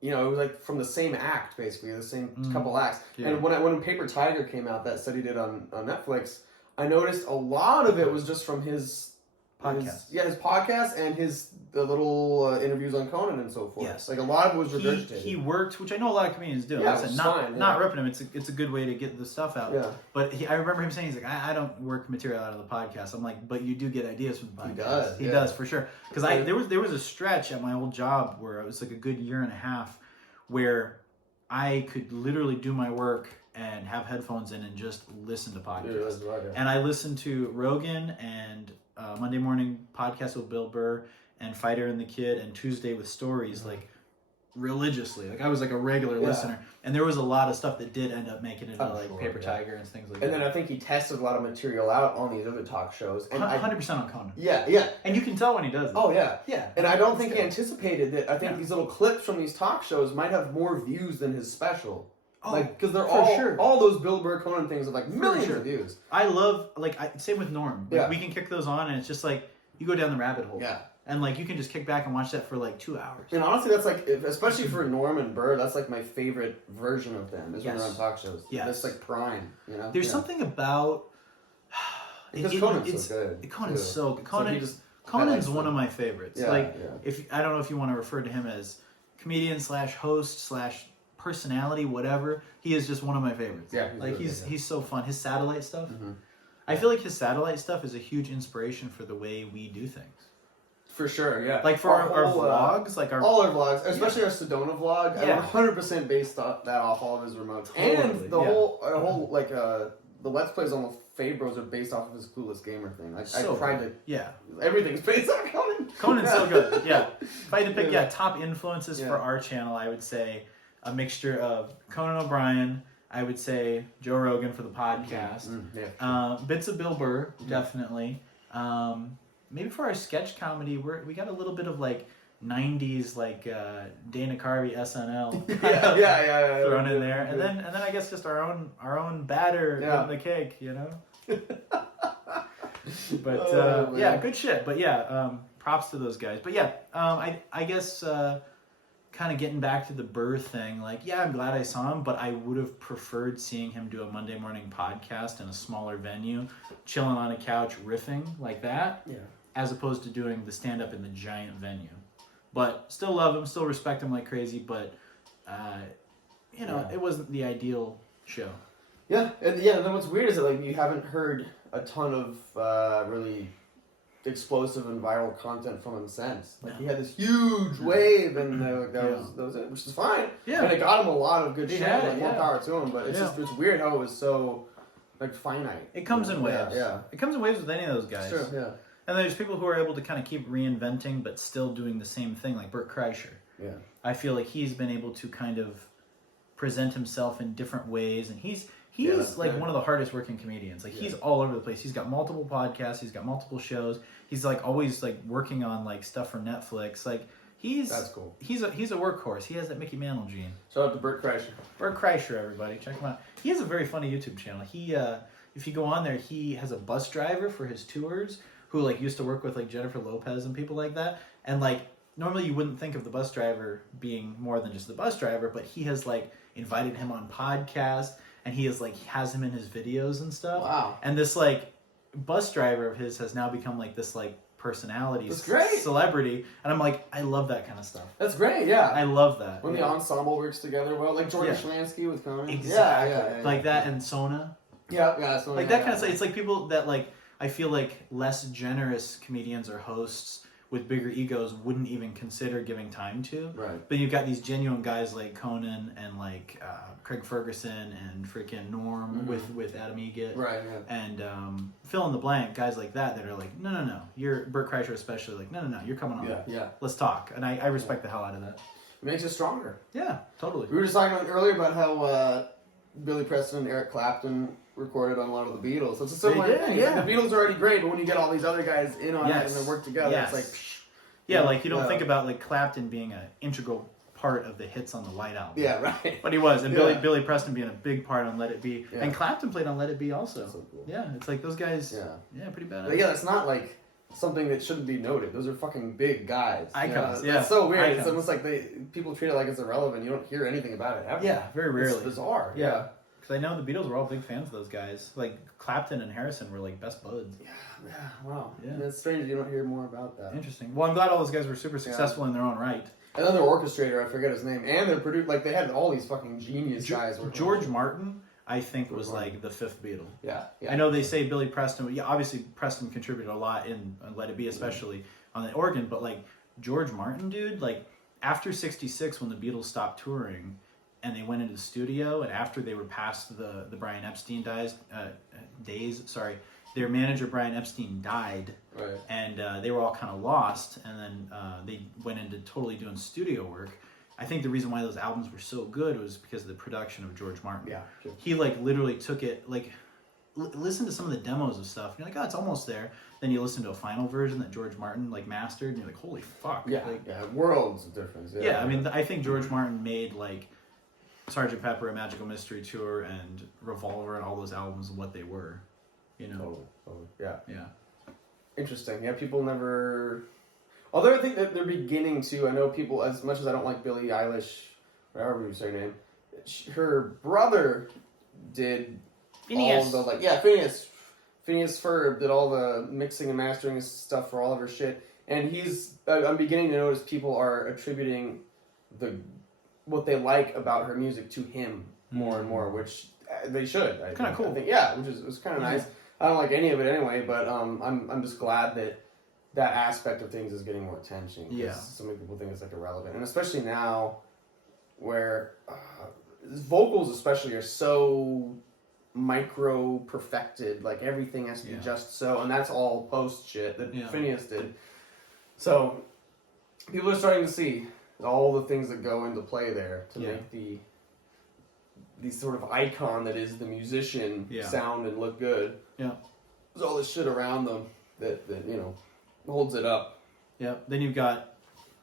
was like from the same act, basically, the same couple acts. Yeah. And when Paper Tiger came out, that study did on Netflix, I noticed a lot of it was just from his podcast. His podcast and the little interviews on Conan and so forth. Yes. Like a lot of it was regurgitated. He worked, which I know a lot of comedians do. Yeah, Listen, which is not fine, not ripping him. It's a good way to get the stuff out. Yeah. But I remember him saying, he's like, I don't work material out of the podcast. I'm like, but you do get ideas from the podcast. He does for sure. Because there was a stretch at my old job where it was like a good year and a half where I could literally do my work and have headphones in and just listen to podcasts. Yeah, that's right, yeah. And I listened to Rogan and Monday Morning Podcast with Bill Burr and Fighter and the Kid and Tuesday with Stories, like religiously. Like I was like a regular listener. And there was a lot of stuff that did end up making it like Paper Tiger and things like that. And then I think he tested a lot of material out on these other talk shows. And 100% on Conan. Yeah. And you can tell when he does it. Oh, yeah. Yeah. And I don't think he anticipated that. I think these little clips from these talk shows might have more views than his special. Oh, like, because they're sure. all those Bill Burr Conan things have like millions of views. I love, same with Norm. Like, Yeah. we can kick those on and it's just like, you go down the rabbit hole. Yeah. And like, you can just kick back and watch that for like 2 hours. And honestly, that's like, especially for Norm and Burr, that's like my favorite version of them is when they're on talk shows. Yes. That's like prime, you know? There's something about... Because Conan's so good. Conan's so good. Conan's highlights one them. of my favorites. Yeah, If I don't know if you want to refer to him as comedian / host / personality, whatever, he is just one of my favorites. Yeah, he's so fun. His satellite stuff. I feel like his satellite stuff is a huge inspiration for the way we do things. For sure, yeah. Like for our vlogs, like all our vlogs, especially our Sedona vlog, I 100% based that off all of his remotes. Totally, And the whole like the Let's Plays on the Fabros are based off of his Clueless Gamer thing. Like I tried to everything's based on Conan. Conan's so good. Yeah. If I had to pick top influences for our channel, I would say a mixture of Conan O'Brien, I would say Joe Rogan for the podcast. Bits of Bill Burr, definitely. Maybe for our sketch comedy, we got a little bit of like 90s like Dana Carvey SNL thrown in there, and then I guess just our own batter in the cake, you know. But good shit. But props to those guys. But I guess kind of getting back to the Burr thing, like I'm glad I saw him, but I would have preferred seeing him do a Monday morning podcast in a smaller venue, chilling on a couch riffing like that. Yeah. As opposed to doing the stand-up in the giant venue. But still love him, still respect him like crazy, but, it wasn't the ideal show. Yeah, and then what's weird is that, like, you haven't heard a ton of really explosive and viral content from him since. Like, he had this huge wave, and that was it, which is fine. Yeah. And it got him a lot of good shit, more power to him, but it's just, it's weird how it was so, like, finite. It comes in waves. Yeah. It comes in waves with any of those guys. Sure, yeah. And there's people who are able to kind of keep reinventing, but still doing the same thing, like Bert Kreischer. Yeah. I feel like he's been able to kind of present himself in different ways, and he's like one of the hardest working comedians. Like he's all over the place. He's got multiple podcasts. He's got multiple shows. He's like always like working on like stuff for Netflix. Like that's cool. He's a workhorse. He has that Mickey Mantle gene. Shout out to Bert Kreischer. Bert Kreischer, everybody, check him out. He has a very funny YouTube channel. He if you go on there, he has a bus driver for his tours who like used to work with like Jennifer Lopez and people like that. And like normally you wouldn't think of the bus driver being more than just the bus driver, but he has like invited him on podcasts, and he has him in his videos and stuff. Wow. And this like bus driver of his has now become like this like personality, celebrity, and I'm like, I love that kind of stuff. That's great, yeah. I love that. When the ensemble works together well, like Jordan Schlansky with Conan. Exactly. Yeah, like that and Sona. Yeah, Sona. Like that kind of stuff. It's like people that like, I feel like less generous comedians or hosts with bigger egos wouldn't even consider giving time to. Right. But you've got these genuine guys like Conan and like Craig Ferguson and freaking Norm with Adam Egget. Right. Yeah. And fill in the blank guys like that are like, no. You're Bert Kreischer especially like, no. You're coming on. Yeah. Let's talk. And I respect the hell out of that. It makes us stronger. Yeah. Totally. We were just talking earlier about how Billy Preston and Eric Clapton recorded on a lot of the Beatles. So it's a similar thing. Yeah. Like the Beatles are already great, but when you get all these other guys in on it and they work together, it's like... like you don't think about like Clapton being an integral part of the hits on the White Album. Yeah, right. But he was. And Billy Preston being a big part on Let It Be. Yeah. And Clapton played on Let It Be also. That's so cool. Yeah, it's like those guys... Yeah, pretty badass. But it's not like something that shouldn't be noted. Those are fucking big guys. Icons, It's so weird. Icons. It's almost like people treat it like it's irrelevant. You don't hear anything about it ever. Yeah, very rarely. It's bizarre. Yeah. Because I know the Beatles were all big fans of those guys. Like Clapton and Harrison were like best buds. Yeah, wow. Yeah. That's strange you don't hear more about that. Interesting. Well, I'm glad all those guys were super successful in their own right. Another orchestrator, I forget his name, and they're produced, like, they had all these fucking genius guys. George Martin, I think, was like the fifth Beatle. Yeah. I know they say Billy Preston, yeah, obviously Preston contributed a lot in Let It Be, especially on the organ, but like George Martin, dude, like after 66 when the Beatles stopped touring and they went into the studio, and after they were past the Brian Epstein days, their manager Brian Epstein died, Right. and they were all kind of lost, and then they went into totally doing studio work. I think the reason why those albums were so good was because of the production of George Martin. Yeah, sure. He like literally took it, like listen to some of the demos of stuff, and you're like, oh, it's almost there. Then you listen to a final version that George Martin like mastered, and you're like, holy fuck. Yeah, worlds of difference. Yeah, I mean, I think George Martin made like Sgt. Pepper, A Magical Mystery Tour, and Revolver, and all those albums what they were. You know. Totally. Yeah. Yeah. Interesting. Yeah, people never. Although I think that they're beginning to. I know people, as much as I don't like Billie Eilish, whatever you say her name, her brother did Phineas. all the Phineas Ferb did all the mixing and mastering stuff for all of her shit, and I'm beginning to notice people are attributing what they like about her music to him more and more, which they should. Kind of cool. I think, which was kind of nice. I don't like any of it anyway, but I'm just glad that aspect of things is getting more attention. Yeah. So many people think it's like irrelevant, and especially now, where vocals especially are so micro perfected. Like everything has to be just so, and that's all post shit that Phineas did. So people are starting to see all the things that go into play there to make the sort of icon that is the musician sound and look good. Yeah. There's all this shit around them that holds it up. Yeah. Then you've got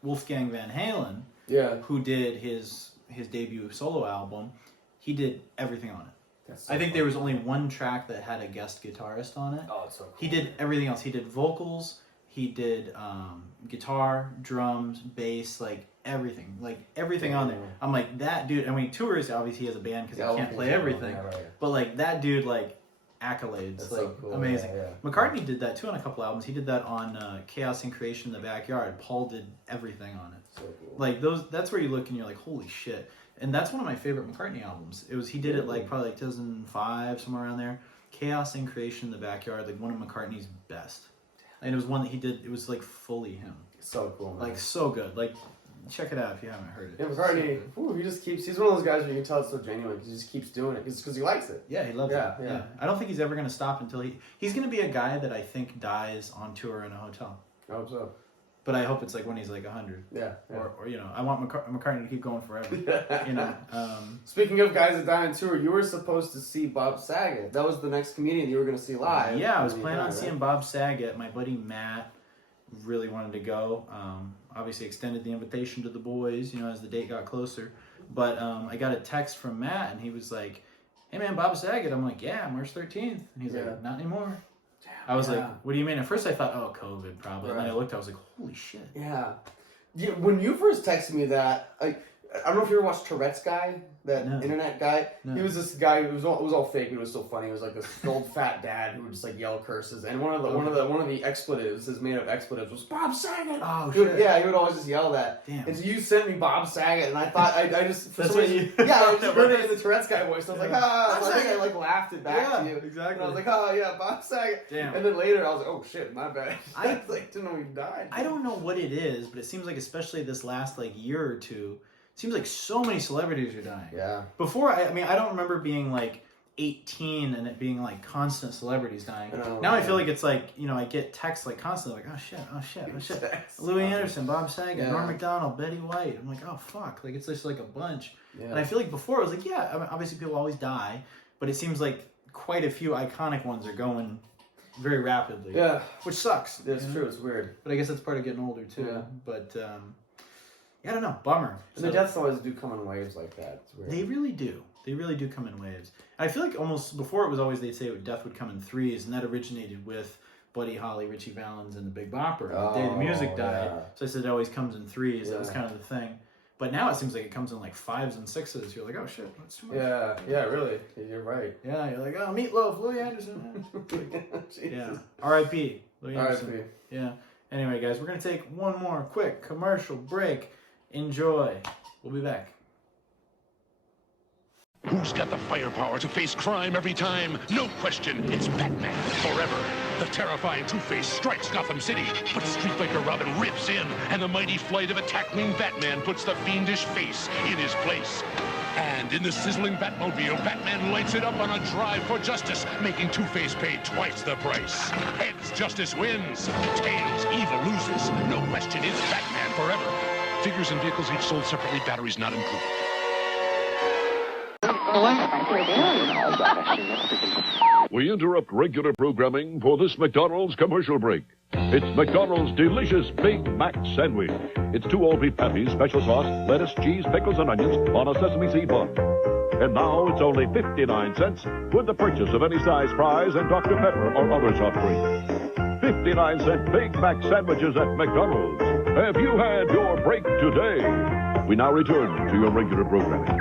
Wolfgang Van Halen. Yeah. Who did his debut solo album. He did everything on it. I think there was only one track that had a guest guitarist on it. Oh, it's so cool. He did everything else. He did vocals. He did guitar, drums, bass, like everything. Like everything on there. I'm like, that dude, and when he tours, obviously he has a band because he can't play everything. But like that dude, like accolades. That's like so cool. Amazing. McCartney did that too on a couple albums. He did that on Chaos and Creation in the Backyard. Paul did everything on it. So cool. Like that's where you look and you're like, holy shit. And that's one of my favorite McCartney albums. He did it like probably like 2005, somewhere around there. Chaos and Creation in the Backyard, like one of McCartney's best. And it was one that he did, it was like fully him. So cool, man. Like so good. Like check it out if you haven't heard it. Yeah, McCartney, he's one of those guys where you can tell it's so genuine because he just keeps doing it because he likes it. Yeah, he loves it. Yeah. I don't think he's ever going to stop until he's going to be a guy that I think dies on tour in a hotel. I hope so. But I hope it's like when he's like 100. Yeah. Or I want McCartney to keep going forever. Speaking of guys that die on tour, you were supposed to see Bob Saget. That was the next comedian you were going to see live. Yeah, I was planning on seeing Bob Saget. My buddy Matt really wanted to go. Obviously extended the invitation to the boys, as the date got closer. But I got a text from Matt, and he was like, hey man, Bob Saget. I'm like, yeah, March 13th. And he's like, not anymore. I was like, what do you mean? At first I thought, oh, COVID probably. Right. And then I looked, I was like, holy shit. Yeah. When you first texted me that, I don't know if you ever watched Tourette's Guy, that internet guy. No. He was this guy. It was all fake. It was so funny. It was like this old fat dad who would just like yell curses. And one of the expletives, his made up expletives, was Bob Saget. Oh shit. He would always just yell that. Damn. And so you sent me Bob Saget, and I thought I just for some reason, I just heard it in the Tourette's Guy voice. And I was like, I think I like laughed it back to you. Exactly. And I was like, Bob Saget. Damn. And then later I was like, oh shit, my bad. I like didn't know he died. I don't know what it is, but it seems like especially this last like year or two. Seems like so many celebrities are dying. Yeah. Before, I don't remember being like 18 and it being like constant celebrities dying. Now I feel like it's like, I get texts like constantly like, oh shit. Louis Anderson, Bob Saget, Norm Macdonald, Betty White. I'm like, oh fuck. Like it's just like a bunch. Yeah. And I feel like before it was like, obviously people always die, but it seems like quite a few iconic ones are going very rapidly. Yeah. Which sucks. That's true. It's weird. But I guess that's part of getting older too. Yeah. But, I don't know. Bummer. And the deaths always do come in waves like that. It's weird. They really do. They really do come in waves. And I feel like almost before it was always they'd say death would come in threes, and that originated with Buddy Holly, Richie Valens, and the Big Bopper. The day the music died. Yeah. So I said it always comes in threes. That was kind of the thing. But now it seems like it comes in like 5s and 6s. You're like, oh shit, that's too much. Yeah, really. You're right. Yeah, you're like, oh, Meatloaf, Louis Anderson. Yeah. R.I.P. Louis Anderson. R.I.P. Yeah. Anyway, guys, we're going to take one more quick commercial break. Enjoy. We'll be back. Who's got the firepower to face crime every time? No question, it's Batman, forever. The terrifying Two-Face strikes Gotham City, but Street Fighter Robin rips in, and the mighty flight of attack wing Batman puts the fiendish face in his place. And in the sizzling Batmobile, Batman lights it up on a drive for justice, making Two-Face pay twice the price. Heads, justice wins. Tails, evil loses. No question, it's Batman forever. Figures and vehicles each sold separately, batteries not included. We interrupt regular programming for this McDonald's commercial break. It's McDonald's delicious Big Mac sandwich. It's 2 all-beef patties, special sauce, lettuce, cheese, pickles, and onions on a sesame seed bun. And now it's only 59 cents with the purchase of any size fries and Dr. Pepper or other soft drink. 59-cent Big Mac sandwiches at McDonald's. Have you had your break today? We now return to your regular programming.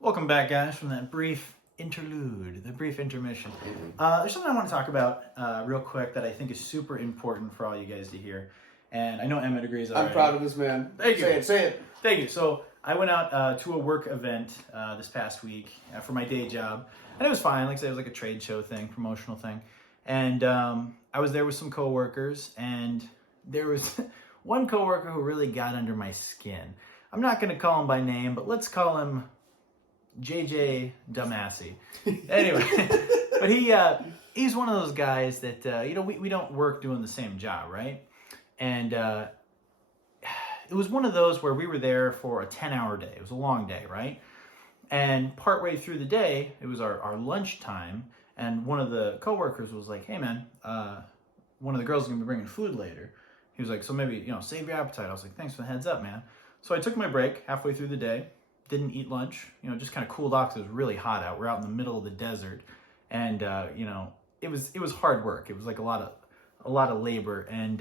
Welcome back, guys, from that brief interlude, the brief intermission. There's something I want to talk about real quick that I think is super important for all you guys to hear. And I know Emmett agrees already. I'm proud of this man. Thank you. Say it. Thank you. So I went out to a work event this past week for my day job. And it was fine. Like I said, it was like a trade show thing, promotional thing. And I was there with some coworkers. And there was one coworker who really got under my skin. I'm not going to call him by name, but let's call him JJ Dumbassy. Anyway, but he's one of those guys that, we don't work doing the same job, right? And it was one of those where we were there for a 10-hour day. It was a long day, right? And partway through the day, it was our lunch time, and one of the coworkers was like, hey, man, one of the girls is going to be bringing food later. He was like, so maybe, save your appetite. I was like, thanks for the heads up, man. So I took my break halfway through the day. Didn't eat lunch, just kind of cooled off because it was really hot out. We're out in the middle of the desert, and it was hard work. It was like a lot of labor, and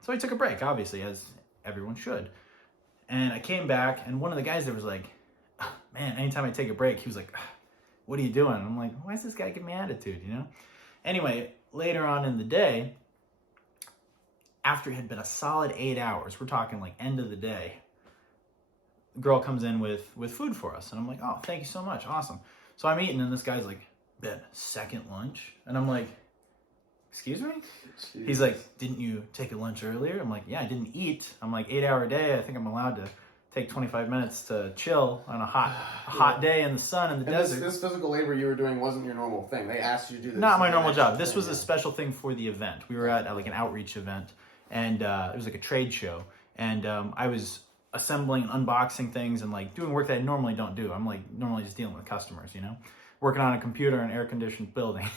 so I took a break, obviously, as everyone should. And I came back, and one of the guys there was like, man, anytime I take a break, he was like, what are you doing? And I'm like, why is this guy giving me attitude, Anyway, later on in the day, after it had been a solid 8 hours, we're talking like end of the day, girl comes in with food for us, and I'm like, oh, thank you so much, awesome. So I'm eating, and this guy's like, Ben, second lunch? And I'm like, excuse me? Jeez. He's like, didn't you take a lunch earlier? I'm like, yeah, I didn't eat. I'm like, 8-hour day, I think I'm allowed to take 25 minutes to chill on a hot day in the sun in the desert. This physical labor you were doing wasn't your normal thing. They asked you to do this. Not my normal job. This was a special thing for the event. We were at like an outreach event, and it was like a trade show, and I was assembling and unboxing things and like doing work that I normally don't do. I'm like normally just dealing with customers, working on a computer in an air-conditioned building,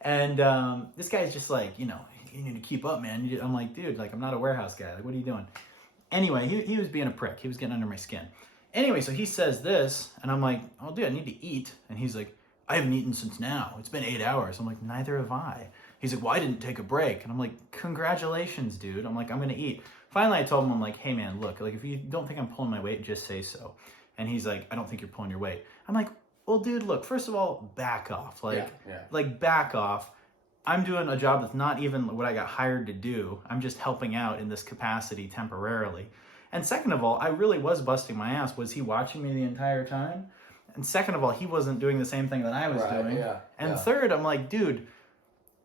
And this guy's just like, you need to keep up, man. I'm like, dude, like I'm not a warehouse guy. Like, what are you doing? Anyway, he was being a prick. He was getting under my skin. Anyway, so he says this, and I'm like, oh, dude, I need to eat. And he's like, I haven't eaten since now. It's been 8 hours. I'm like, neither have I. He's like, well, I didn't take a break. And I'm like, congratulations, dude. I'm like, I'm going to eat. Finally, I told him, I'm like, hey, man, look, like, if you don't think I'm pulling my weight, just say so. And he's like, I don't think you're pulling your weight. I'm like, well, dude, look, first of all, back off. Like, back off. I'm doing a job that's not even what I got hired to do. I'm just helping out in this capacity temporarily. And second of all, I really was busting my ass. Was he watching me the entire time? And second of all, he wasn't doing the same thing that I was doing. And third, I'm like, dude,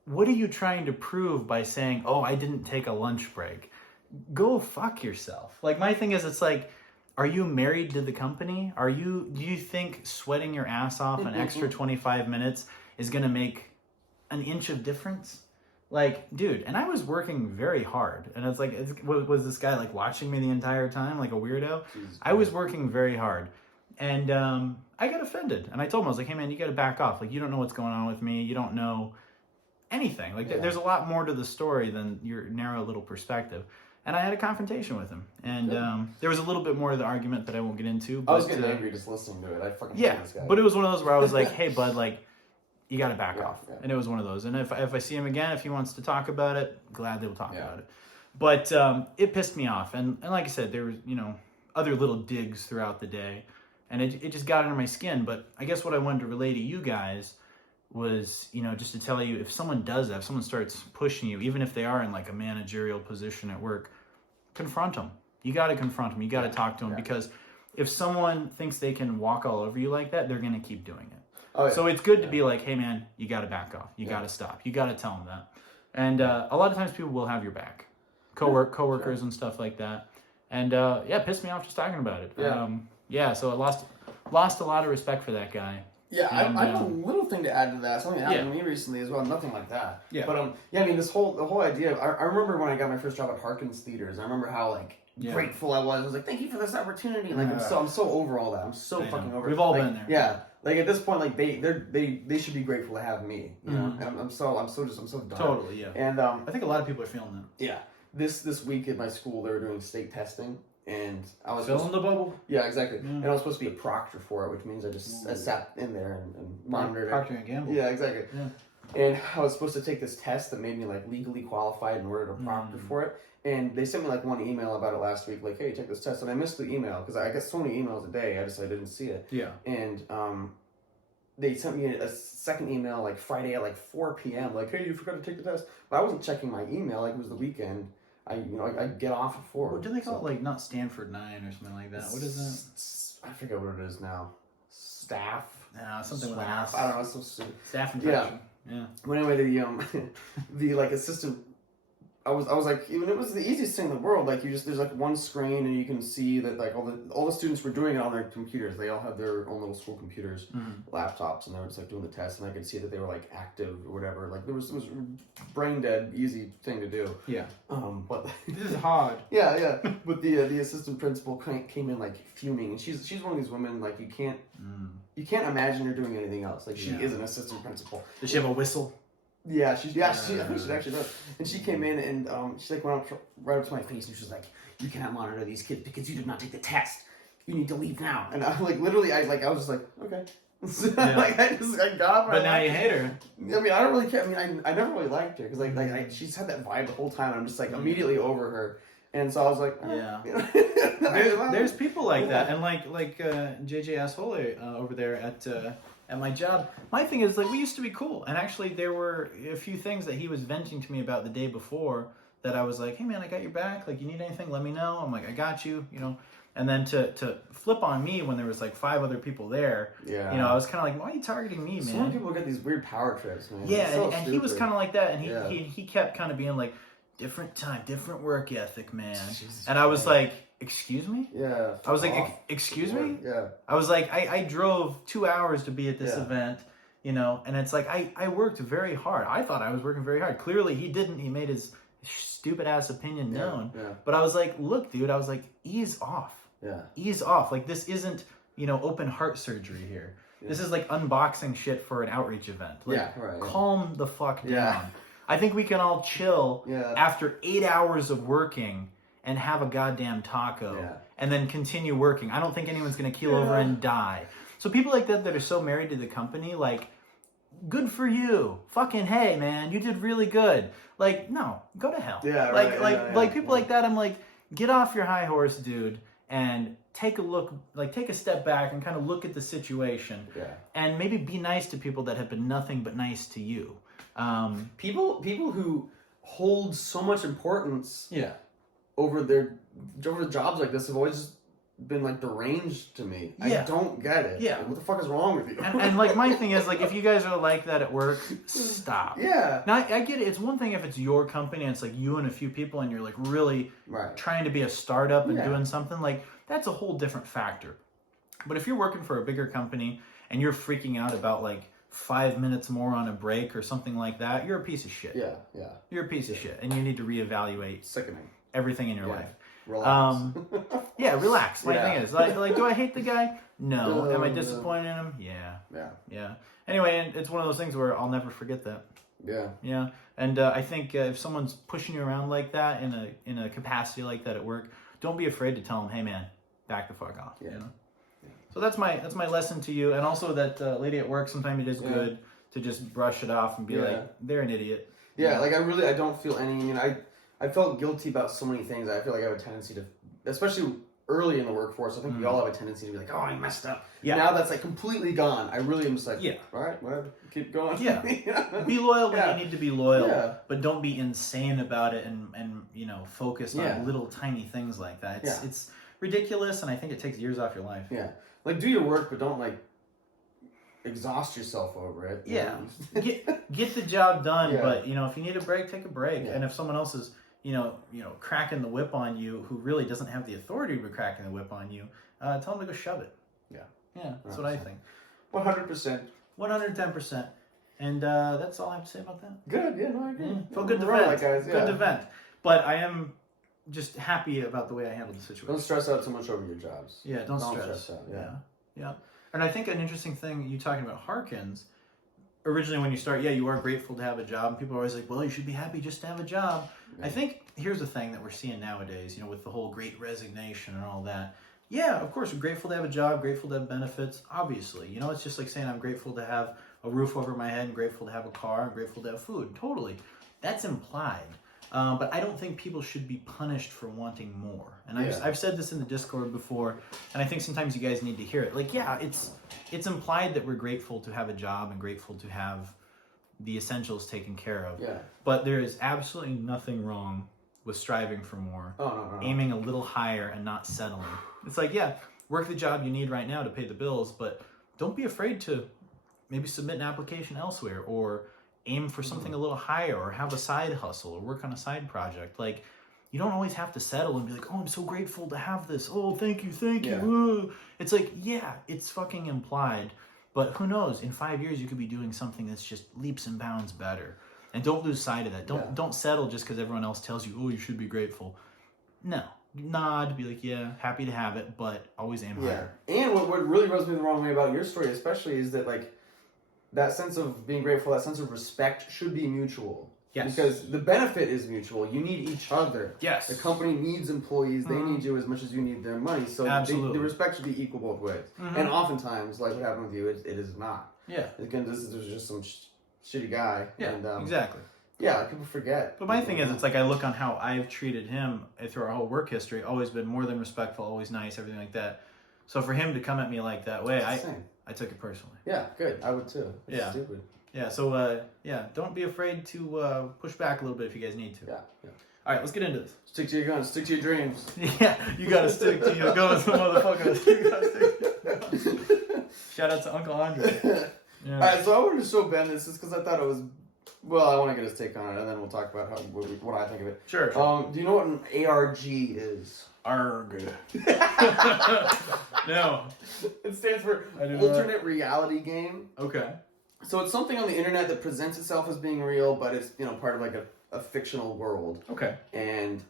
what are you trying to prove by saying, oh, I didn't take a lunch break? Go fuck yourself. Like, my thing is, it's like, are you married to the company? Do you think sweating your ass off an extra 25 minutes is going to make an inch of difference? Like, dude, and I was working very hard. And it's like, was this guy like watching me the entire time like a weirdo? I was working very hard. And I got offended. And I told him, I was like, hey man, you got to back off. Like, you don't know what's going on with me. You don't know anything. Like, there's a lot more to the story than your narrow little perspective. And I had a confrontation with him. And there was a little bit more of the argument that I won't get into. But, I was getting angry just listening to it. I fucking hate this guy. But it was one of those where I was like, hey, bud, like, you got to back off. Yeah. And it was one of those. And if I see him again, if he wants to talk about it, gladly we'll talk about it. But it pissed me off. And like I said, there was, other little digs throughout the day. And it just got under my skin. But I guess what I wanted to relay to you guys was, just to tell you, if someone does that, if someone starts pushing you, even if they are in like a managerial position at work, confront them. You got to confront them. You got to talk to them because if someone thinks they can walk all over you like that, they're going to keep doing it. Oh, yeah. So it's good to be like, hey man, you got to back off. You got to stop. You got to tell them that. And a lot of times people will have your back. Coworkers and stuff like that. And it pissed me off just talking about it. So I lost a lot of respect for that guy. Yeah, I have a little thing to add to that. Something that happened to me recently as well. Nothing like that. Yeah. But I mean, the whole idea of, I remember when I got my first job at Harkins Theaters. I remember how grateful I was. I was like, thank you for this opportunity. Like I'm so over all that. I'm so fucking over it. We've all been there. Yeah. Like at this point, like they should be grateful to have me. You know, and I'm so done. Totally. Yeah. And I think a lot of people are feeling that. Yeah. This week at my school, they were doing state testing. And I was filling the bubble. Yeah, exactly. And I was supposed to be a proctor for it, which means I sat in there and monitored Proctor and Gamble. Yeah, exactly. Yeah. And I was supposed to take this test that made me like legally qualified in order to proctor for it. And they sent me like one email about it last week, like, hey, take this test. And I missed the email because I get so many emails a day. I didn't see it. Yeah. And they sent me a second email like Friday at like 4 p.m. Like, hey, you forgot to take the test. But I wasn't checking my email. Like it was the weekend. I get off at 4. What do they call it? Like not Stanford 9 or something like that. What is that? I forget what it is now. Staff. Yeah, something with staff. I don't know. It's so stupid. Staff infection. Yeah. But anyway, the like assistant. I was like, even it was the easiest thing in the world. Like there's like one screen and you can see that like all the students were doing it on their computers. They all had their own little school computers, laptops, and they were just like doing the test. And I could see that they were like active or whatever. Like it was brain dead, easy thing to do. Yeah. But this is hard. Yeah. But the assistant principal came in like fuming, and she's one of these women like you can't imagine her doing anything else. Like she is an assistant principal. Does she have a whistle? Yeah, I think she actually does. And she came in and she like went up right up to my face and she was like, "You cannot monitor these kids because you did not take the test. You need to leave now." And I like literally, I was just like, okay. Like I got up. But now you hate her. I mean, I don't really care. I mean, I never really liked her because like she's had that vibe the whole time. And I'm just like immediately over her. And so I was like, there's people like that, and like JJ Asshole over there at my job. My thing is like we used to be cool, and actually there were a few things that he was venting to me about the day before that I was like, hey man, I got your back. Like you need anything, let me know. I'm like, I got you, And then to flip on me when there was like 5 other people there, I was kind of like, why are you targeting me, man? So many people get these weird power trips, man. Yeah, and he was kind of like that, and he kept kind of being like, different time, different work ethic, man. Jesus and I was like, excuse me? Yeah. I was like, excuse me? Yeah. I was like, I drove 2 hours to be at this event, and it's like, I worked very hard. I thought I was working very hard. Clearly he didn't. He made his stupid ass opinion known. Yeah. But I was like, look, dude, I was like, ease off. Yeah. Ease off. Like this isn't, open heart surgery here. Yeah. This is like unboxing shit for an outreach event. Like, calm the fuck down. Yeah. I think we can all chill after 8 hours of working and have a goddamn taco and then continue working. I don't think anyone's going to keel over and die. So people like that are so married to the company, like, good for you. Fucking hey, man, you did really good. Like, no, go to hell. Yeah, like people like that, I'm like, get off your high horse, dude, and take a look, like take a step back and kind of look at the situation and maybe be nice to people that have been nothing but nice to you. People who hold so much importance over jobs like this have always been like deranged to me. I don't get it. Yeah. Like, what the fuck is wrong with you? and like my thing is like if you guys are like that at work, stop. Yeah. Now I get it. It's one thing if it's your company and it's like you and a few people and you're like really trying to be a startup and doing something, like that's a whole different factor. But if you're working for a bigger company and you're freaking out about like 5 minutes more on a break or something like that, you're a piece of shit. Yeah. You're a piece of shit, and you need to reevaluate everything in your life. Relax. Relax. My thing is, like, do I hate the guy? No. Am I disappointed in him? Yeah. Anyway, and it's one of those things where I'll never forget that. Yeah. And I think if someone's pushing you around like that in a capacity like that at work, don't be afraid to tell them, hey man, back the fuck off. Yeah. So that's my lesson to you, and also that lady at work. Sometimes it is good to just brush it off and be like, they're an idiot. Yeah, like I don't feel any. I felt guilty about so many things. I feel like I have a tendency to, especially early in the workforce, I think we all have a tendency to be like, oh, I messed up. Yeah. Now that's like completely gone. I really am just like, Yeah. all right, whatever, keep going. Yeah. Yeah. Be loyal when you need to be loyal, Yeah. but don't be insane about it and focus Yeah. on little tiny things like that. Yeah. It's ridiculous, and I think it takes years off your life. Yeah. Like, do your work, but don't like exhaust yourself over it. Yeah. get the job done, Yeah. but if you need a break, take a break. Yeah. And if someone else is cracking the whip on you, who really doesn't have the authority to be cracking the whip on you, tell them to go shove it. Yeah. Yeah, that's what I think. 100%. 110%. And that's all I have to say about that. Good. Yeah, no, I agree. Felt good to We're all vent. right, guys. Yeah. Good to vent. But I am just happy about the way I handled the situation. Don't stress out too much over your jobs. Yeah, don't stress. out. Yeah. And I think an interesting thing, you talking about Harkins, originally when you start, you are grateful to have a job. And people are always like, well, you should be happy just to have a job. Yeah. I think here's the thing that we're seeing nowadays, with the whole great resignation and all that. Yeah, of course, we're grateful to have a job, grateful to have benefits, obviously. It's just like saying I'm grateful to have a roof over my head, and grateful to have a car, and grateful to have food. Totally. That's implied. But I don't think people should be punished for wanting more. And I've said this in the Discord before, and I think sometimes you guys need to hear it. Like, yeah, it's implied that we're grateful to have a job and grateful to have the essentials taken care of. Yeah. But there is absolutely nothing wrong with striving for more, No. aiming a little higher and not settling. It's like, yeah, work the job you need right now to pay the bills, but don't be afraid to maybe submit an application elsewhere, or aim for something a little higher, or have a side hustle, or work on a side project. Like, you don't always have to settle and be like, oh, I'm so grateful to have this. Oh, thank you. Yeah. Ooh. It's like, yeah, it's fucking implied. But who knows? In 5 years, you could be doing something that's just leaps and bounds better. And don't lose sight of that. Don't settle just because everyone else tells you, oh, you should be grateful. No. Nod, be like, yeah, happy to have it, but always aim higher. And what really rubs me the wrong way about your story especially is that, like, that sense of being grateful, that sense of respect should be mutual. Yes. Because the benefit is mutual. You need each other. Yes. The company needs employees. They need you as much as you need their money. So the respect should be equal both ways. And oftentimes, like what happened with you, it is not. Yeah. Again, there's just some shitty guy. Yeah, and, exactly. Yeah, people forget. But my thing is, it's like I look on how I've treated him through our whole work history, always been more than respectful, always nice, everything like that. So for him to come at me like that way, I took it personally. Yeah, good. I would too. It's stupid. Yeah, so, don't be afraid to push back a little bit if you guys need to. Yeah. All right, let's get into this. Stick to your guns. Stick to your dreams. Yeah, you gotta stick to your guns, motherfucker. You gotta stick to your guns. Shout out to Uncle Andre. Yeah. All right, so I wanted to show Ben this just because I thought it was. Well, I want to get his take on it, and then we'll talk about what I think of it. Sure. Do you know what an ARG is? ARG. No. It stands for Alternate Reality Game. Okay. So it's something on the internet that presents itself as being real, but it's part of like a fictional world. Okay. And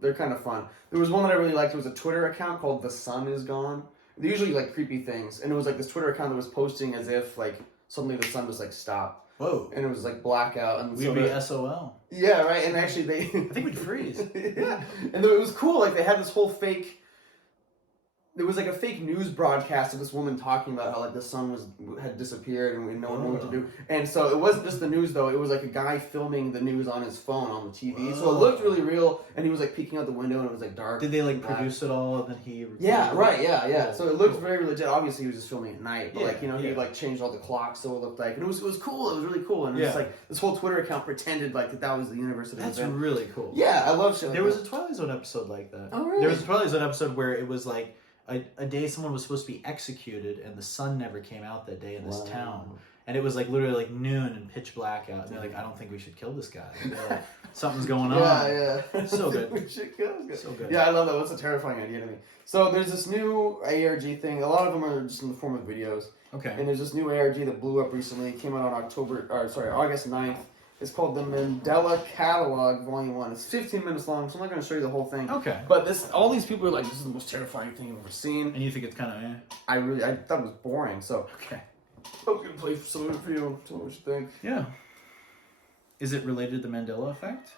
they're kind of fun. There was one that I really liked. It was a Twitter account called The Sun Is Gone. They're usually like creepy things, and it was like this Twitter account that was posting as if like suddenly the sun just like stopped. Whoa. And it was like blackout. And we'd be SOL. Yeah, right. And actually I think we'd freeze. Yeah. And it was cool. Like they had this whole fake. There was like a fake news broadcast of this woman talking about how like the sun had disappeared and we no one knew what to do. And so it wasn't just the news though. It was like a guy filming the news on his phone on the TV. So it looked really real. And he was like peeking out the window and it was like dark. Did they like produce it all and then he? Yeah. Right. Yeah. So it looked very legit. Obviously he was just filming at night, but he like changed all the clocks so it looked like. And it was cool. It was really cool. And it was like this whole Twitter account pretended like that was the universe. That's really cool. Yeah, I love shit. Like there was a Twilight Zone episode like that. Oh really? There was a Twilight Zone episode where it was like. A day someone was supposed to be executed and the sun never came out that day in this town. And it was like literally like noon and pitch black out. And they're like, I don't think we should kill this guy. Like, something's going on. Yeah. So good. We should kill this guy. So good. Yeah, I love that. That's a terrifying idea to me. So there's this new ARG thing. A lot of them are just in the form of videos. Okay. And there's this new ARG that blew up recently. It came out on August 9th. It's called the Mandela Catalog, Volume 1. It's 15 minutes long, so I'm not going to show you the whole thing. Okay. But all these people are like, this is the most terrifying thing I've ever seen. And you think it's kind of I thought it was boring, so... Okay. I'm going to play some of it for you. Tell me what you think. Yeah. Is it related to the Mandela effect?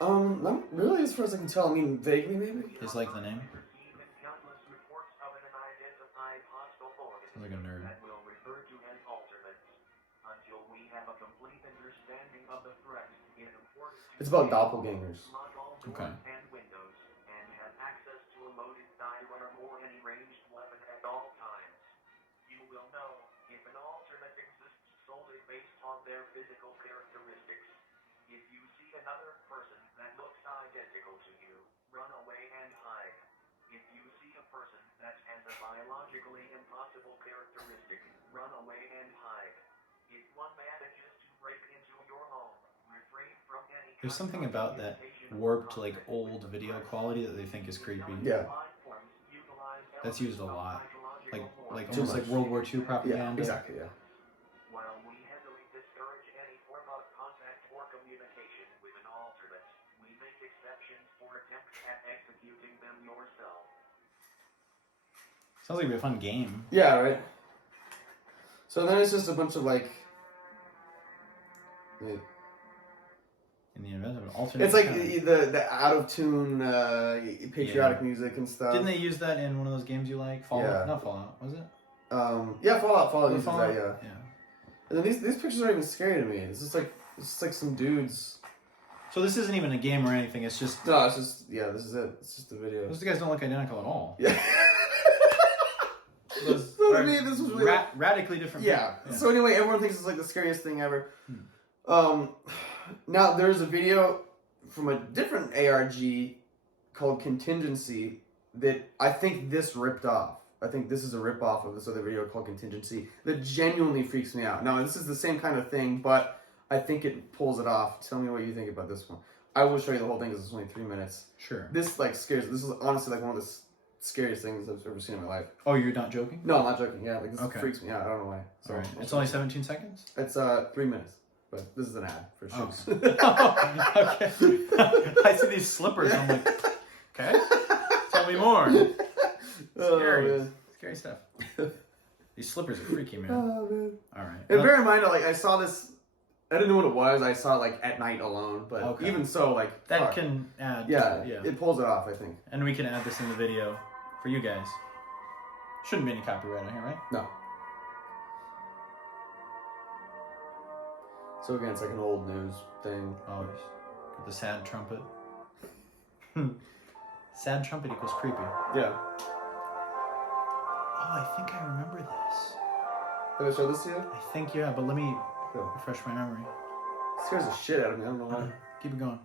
Not really, as far as I can tell. I mean, vaguely, maybe. Just like the name? Sounds like a nerd. It's about doppelgangers. Okay. Their physical characteristics. If you see another person that looks identical to you, run away and hide. If you see a person that has a biologically impossible characteristic, run away and hide. If one manages to break into your home, refrain from any. There's something about that warped, like, old video quality that they think is creepy. Yeah. That's used a lot. Like almost like World War II propaganda. Yeah, exactly, yeah. Sounds like it'd be a fun game. Yeah, right. So then it's just a bunch of like. In the event of an alternate. It's like time. the out of tune patriotic music and stuff. Didn't they use that in one of those games you like? Fallout? Yeah. Not Fallout, was it? Yeah, Fallout uses Fallout? that, yeah. And then these pictures aren't even scary to me. It's just like some dudes. So this isn't even a game or anything. It's just. No, it's just this is it. It's just a video. Those guys don't look identical at all. Yeah. Those So, I mean, this was really radically different. Yeah. People. So anyway, everyone thinks it's like the scariest thing ever. Now there's a video from a different ARG called Contingency that I think this ripped off. I think this is a rip off of this other video called Contingency that genuinely freaks me out. Now this is the same kind of thing, but I think it pulls it off. Tell me what you think about this one. I will show you the whole thing because it's only 3 minutes. Sure. This like scares. This is honestly like one of the scariest things I've ever seen in my life. Oh, you're not joking? No, I'm not joking. Yeah, like this Okay. freaks me out. I don't know why. So, All right. It's only 17 seconds? It's 3 minutes, but this is an ad for shoes. Okay. I see these slippers. I'm like, okay. Tell me more. Scary. Oh, man. Scary stuff. These slippers are freaky, man. Oh, man. All right. And bear in mind, like I saw this. I didn't know what it was. I saw it like at night alone, but Okay. even so, like That fuck. can add. Yeah, Yeah. it pulls it off. I think. And we can add this in the video for you guys. Shouldn't be any copyright on here, right? No. So again, it's like an old news thing. Always. With the sad trumpet. Sad trumpet equals creepy. Yeah. Oh, I think I remember this. Did I show this to you? I think, yeah, but let me refresh my memory. It scares the shit out of me. I don't know why. Keep it going.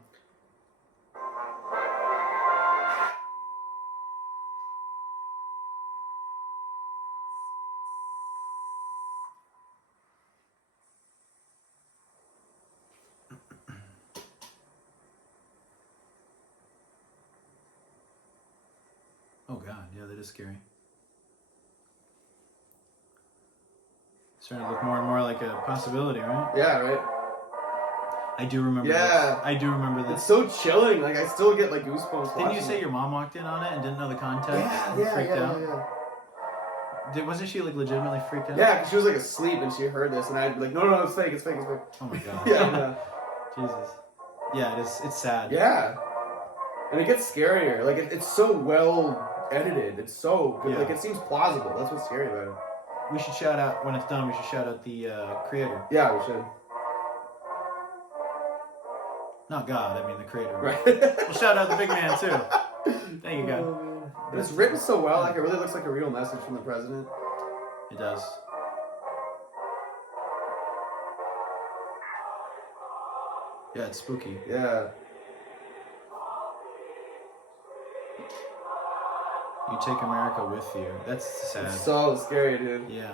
Oh god, yeah, that is scary. Starting to look more and more like a possibility, right? Yeah, right. I do remember Yeah. this. I do remember this. It's so chilling. Like I still get like goosebumps. Didn't you watching say it. your mom walked in on it and didn't know the context? Yeah, and yeah, freaked yeah, out? yeah. Wasn't she like legitimately freaked out? Yeah, because she was like asleep and she heard this, and I'd be like, no, it's fake, it's fake, it's fake. Oh my god. Yeah, Jesus. Yeah, it is. It's sad. yeah. And it gets scarier. Like it's so well edited. It's so good. Yeah. Like it seems plausible. That's what's scary about it. We should shout out when it's done. We should shout out the creator, Yeah, we should. not God. I mean the creator. Right. We'll shout out the big man too. Thank you, God. But it's written so well. Like it really looks like a real message from the president. It does. Yeah, it's spooky. Yeah. You take America with you. That's sad. It's so scary, dude. Yeah.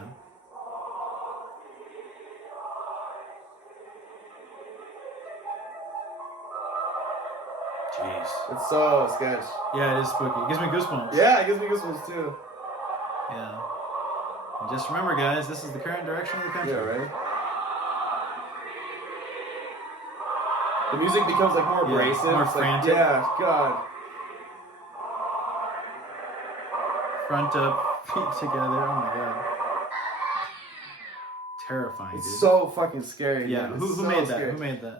Jeez. It's so sketch. Yeah, it is spooky. It gives me goosebumps. Yeah, it gives me goosebumps too. Yeah. And just remember, guys, this is the current direction of the country. Yeah, right? The music becomes like more Yeah, abrasive. more It's like, frantic. yeah, God. Front up, feet together. Oh my god. Terrifying, dude. It's so fucking scary. Yeah, dude. who It's so made that? scary. Who made that?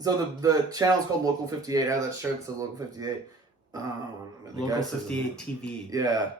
So the channel's called Local 58. I have that shirt that says Local 58. The Local guy says- 58 TV. Yeah.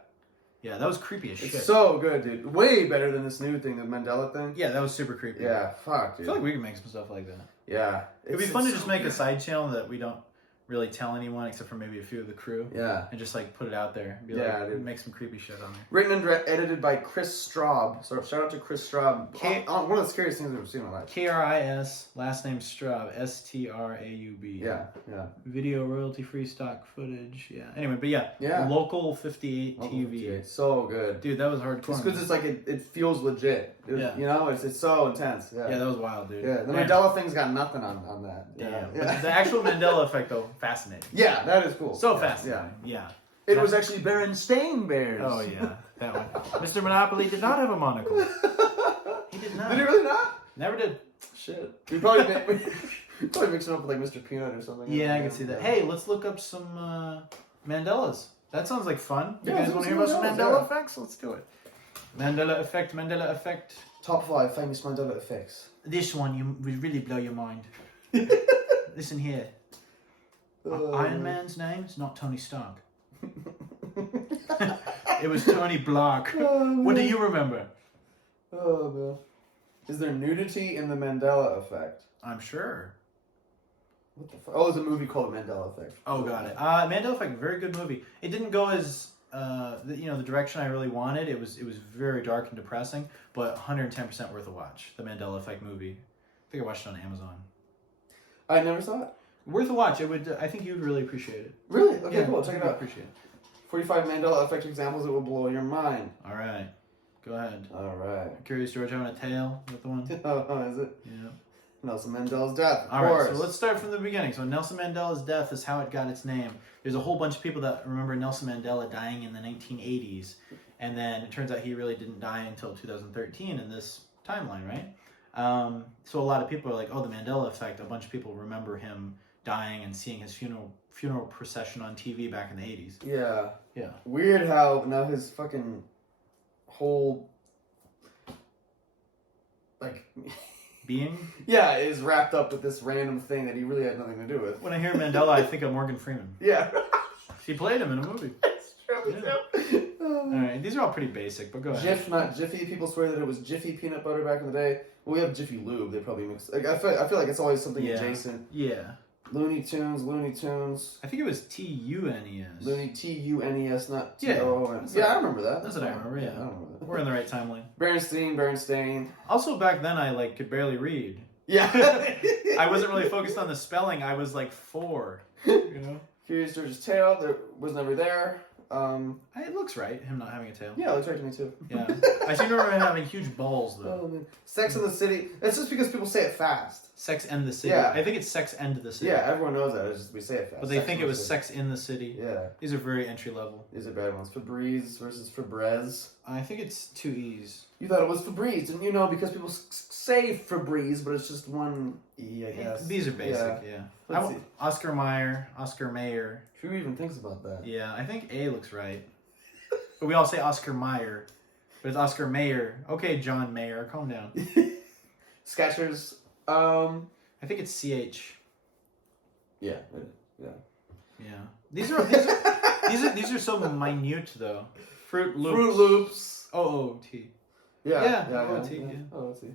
Yeah, that was creepy as shit. It's so good, dude. Way better than this new thing, the Mandela thing. Yeah, that was super creepy. Yeah, fuck, I dude. feel like we can make some stuff like that. Yeah. It'd be fun to just make a side channel that we don't really tell anyone except for maybe a few of the crew. Yeah. And just like put it out there. Be Yeah, like, dude. make some creepy shit on there. Written and edited by Chris Straub. So shout out to Chris Straub. One of the scariest things I've ever seen in my life. KRIS, last name Straub, STRAUB. Yeah. Video royalty free stock footage. Yeah. Anyway, but yeah. Yeah. Local 58 TV. So good. Dude, that was hardcore. Just because it's like it feels legit. Yeah. You know, it's so intense. Yeah. Yeah, that was wild, dude. Yeah. The Man. Mandela thing's got nothing on that. Damn. Yeah. But the actual Mandela effect, though, fascinating. Yeah, that is cool. So Yeah, fascinating. Yeah. It was actually Berenstain Bears. Oh, yeah. That one. Mr. Monopoly did not have a monocle. He did not. Did he really not? Never did. Shit. We probably mix it up with like Mr. Peanut or something. Yeah, I can see that. Hey, let's look up some Mandelas. That sounds like fun. You Yeah, guys want to hear about some Mandela effects? Let's do it. Mandela effect. Top 5 famous Mandela effects. This one would really blow your mind. Listen here. Iron Man's name is not Tony Stark. It was Tony Block. What do you remember? Oh, man. Is there nudity in the Mandela effect? I'm sure. What the fuck? Oh, there's a movie called Mandela Effect. Oh, got it. Mandela Effect, very good movie. It didn't go as the direction I really wanted. It was very dark and depressing, but 110% worth a watch. The Mandela Effect movie. I think I watched it on Amazon. I never saw it. Worth a watch. It would. I think you'd really appreciate it. Really? Okay, Yeah, cool. Check it out. Appreciate it. 45 Mandela Effect examples that will blow your mind. All right, go ahead. All right. Curious George having a tail. Is that the one? Oh, is it? Yeah. Nelson Mandela's death. Of All right, course. so let's start from the beginning. So Nelson Mandela's death is how it got its name. There's a whole bunch of people that remember Nelson Mandela dying in the 1980s, and then it turns out he really didn't die until 2013 in this timeline, right? So a lot of people are like, oh, the Mandela effect. A bunch of people remember him dying and seeing his funeral procession on TV back in the 80s. Yeah. Yeah. Weird how now his fucking whole like Being? yeah is wrapped up with this random thing that he really had nothing to do with. When I hear Mandela, I think of Morgan Freeman. Yeah. She played him in a movie. It's true. Yeah. All right, these are all pretty basic, but go ahead. Jif, not Jiffy. People swear that it was Jiffy peanut butter back in the day. Well, we have Jiffy Lube. They probably mix. Like, I feel like it's always something Yeah. adjacent. Yeah. Looney Tunes. I think it was TUNES. Looney TUNES, not Yeah. TOON. Yeah, I remember that. That's what I remember, yeah. I remember that. We're in the right timeline. Berenstain. Also, back then, I could barely read. Yeah. I wasn't really focused on the spelling. I was 4. You know. Curious George's tail. There was never there. It looks right. Him not having a tail. Yeah, it looks right to me too. Yeah. I seem to remember him having huge balls though. Oh, man. Sex in the City. It's just because people say it fast. Sex and the City. Yeah. I think it's Sex and the City. Yeah, everyone knows that. It's just we say it fast. But they Sex think in it the was City. Sex in the City. Yeah. These are very entry level. These are bad ones. Febreze versus Febreze. I think it's 2 E's. You thought it was Febreze, didn't you? Know because people say Febreze, but it's just one E, I guess. These are basic, yeah. Let's see. Oscar Mayer. Who even thinks about that? Yeah, I think A looks right. But we all say Oscar Mayer. But it's Oscar Mayer. Okay, John Mayer, calm down. Skechers. I think it's CH. Yeah. Yeah. These are so minute though. Fruit Loops. Fruit Loops. OOT. Yeah. OOT, yeah. Oh, let's see.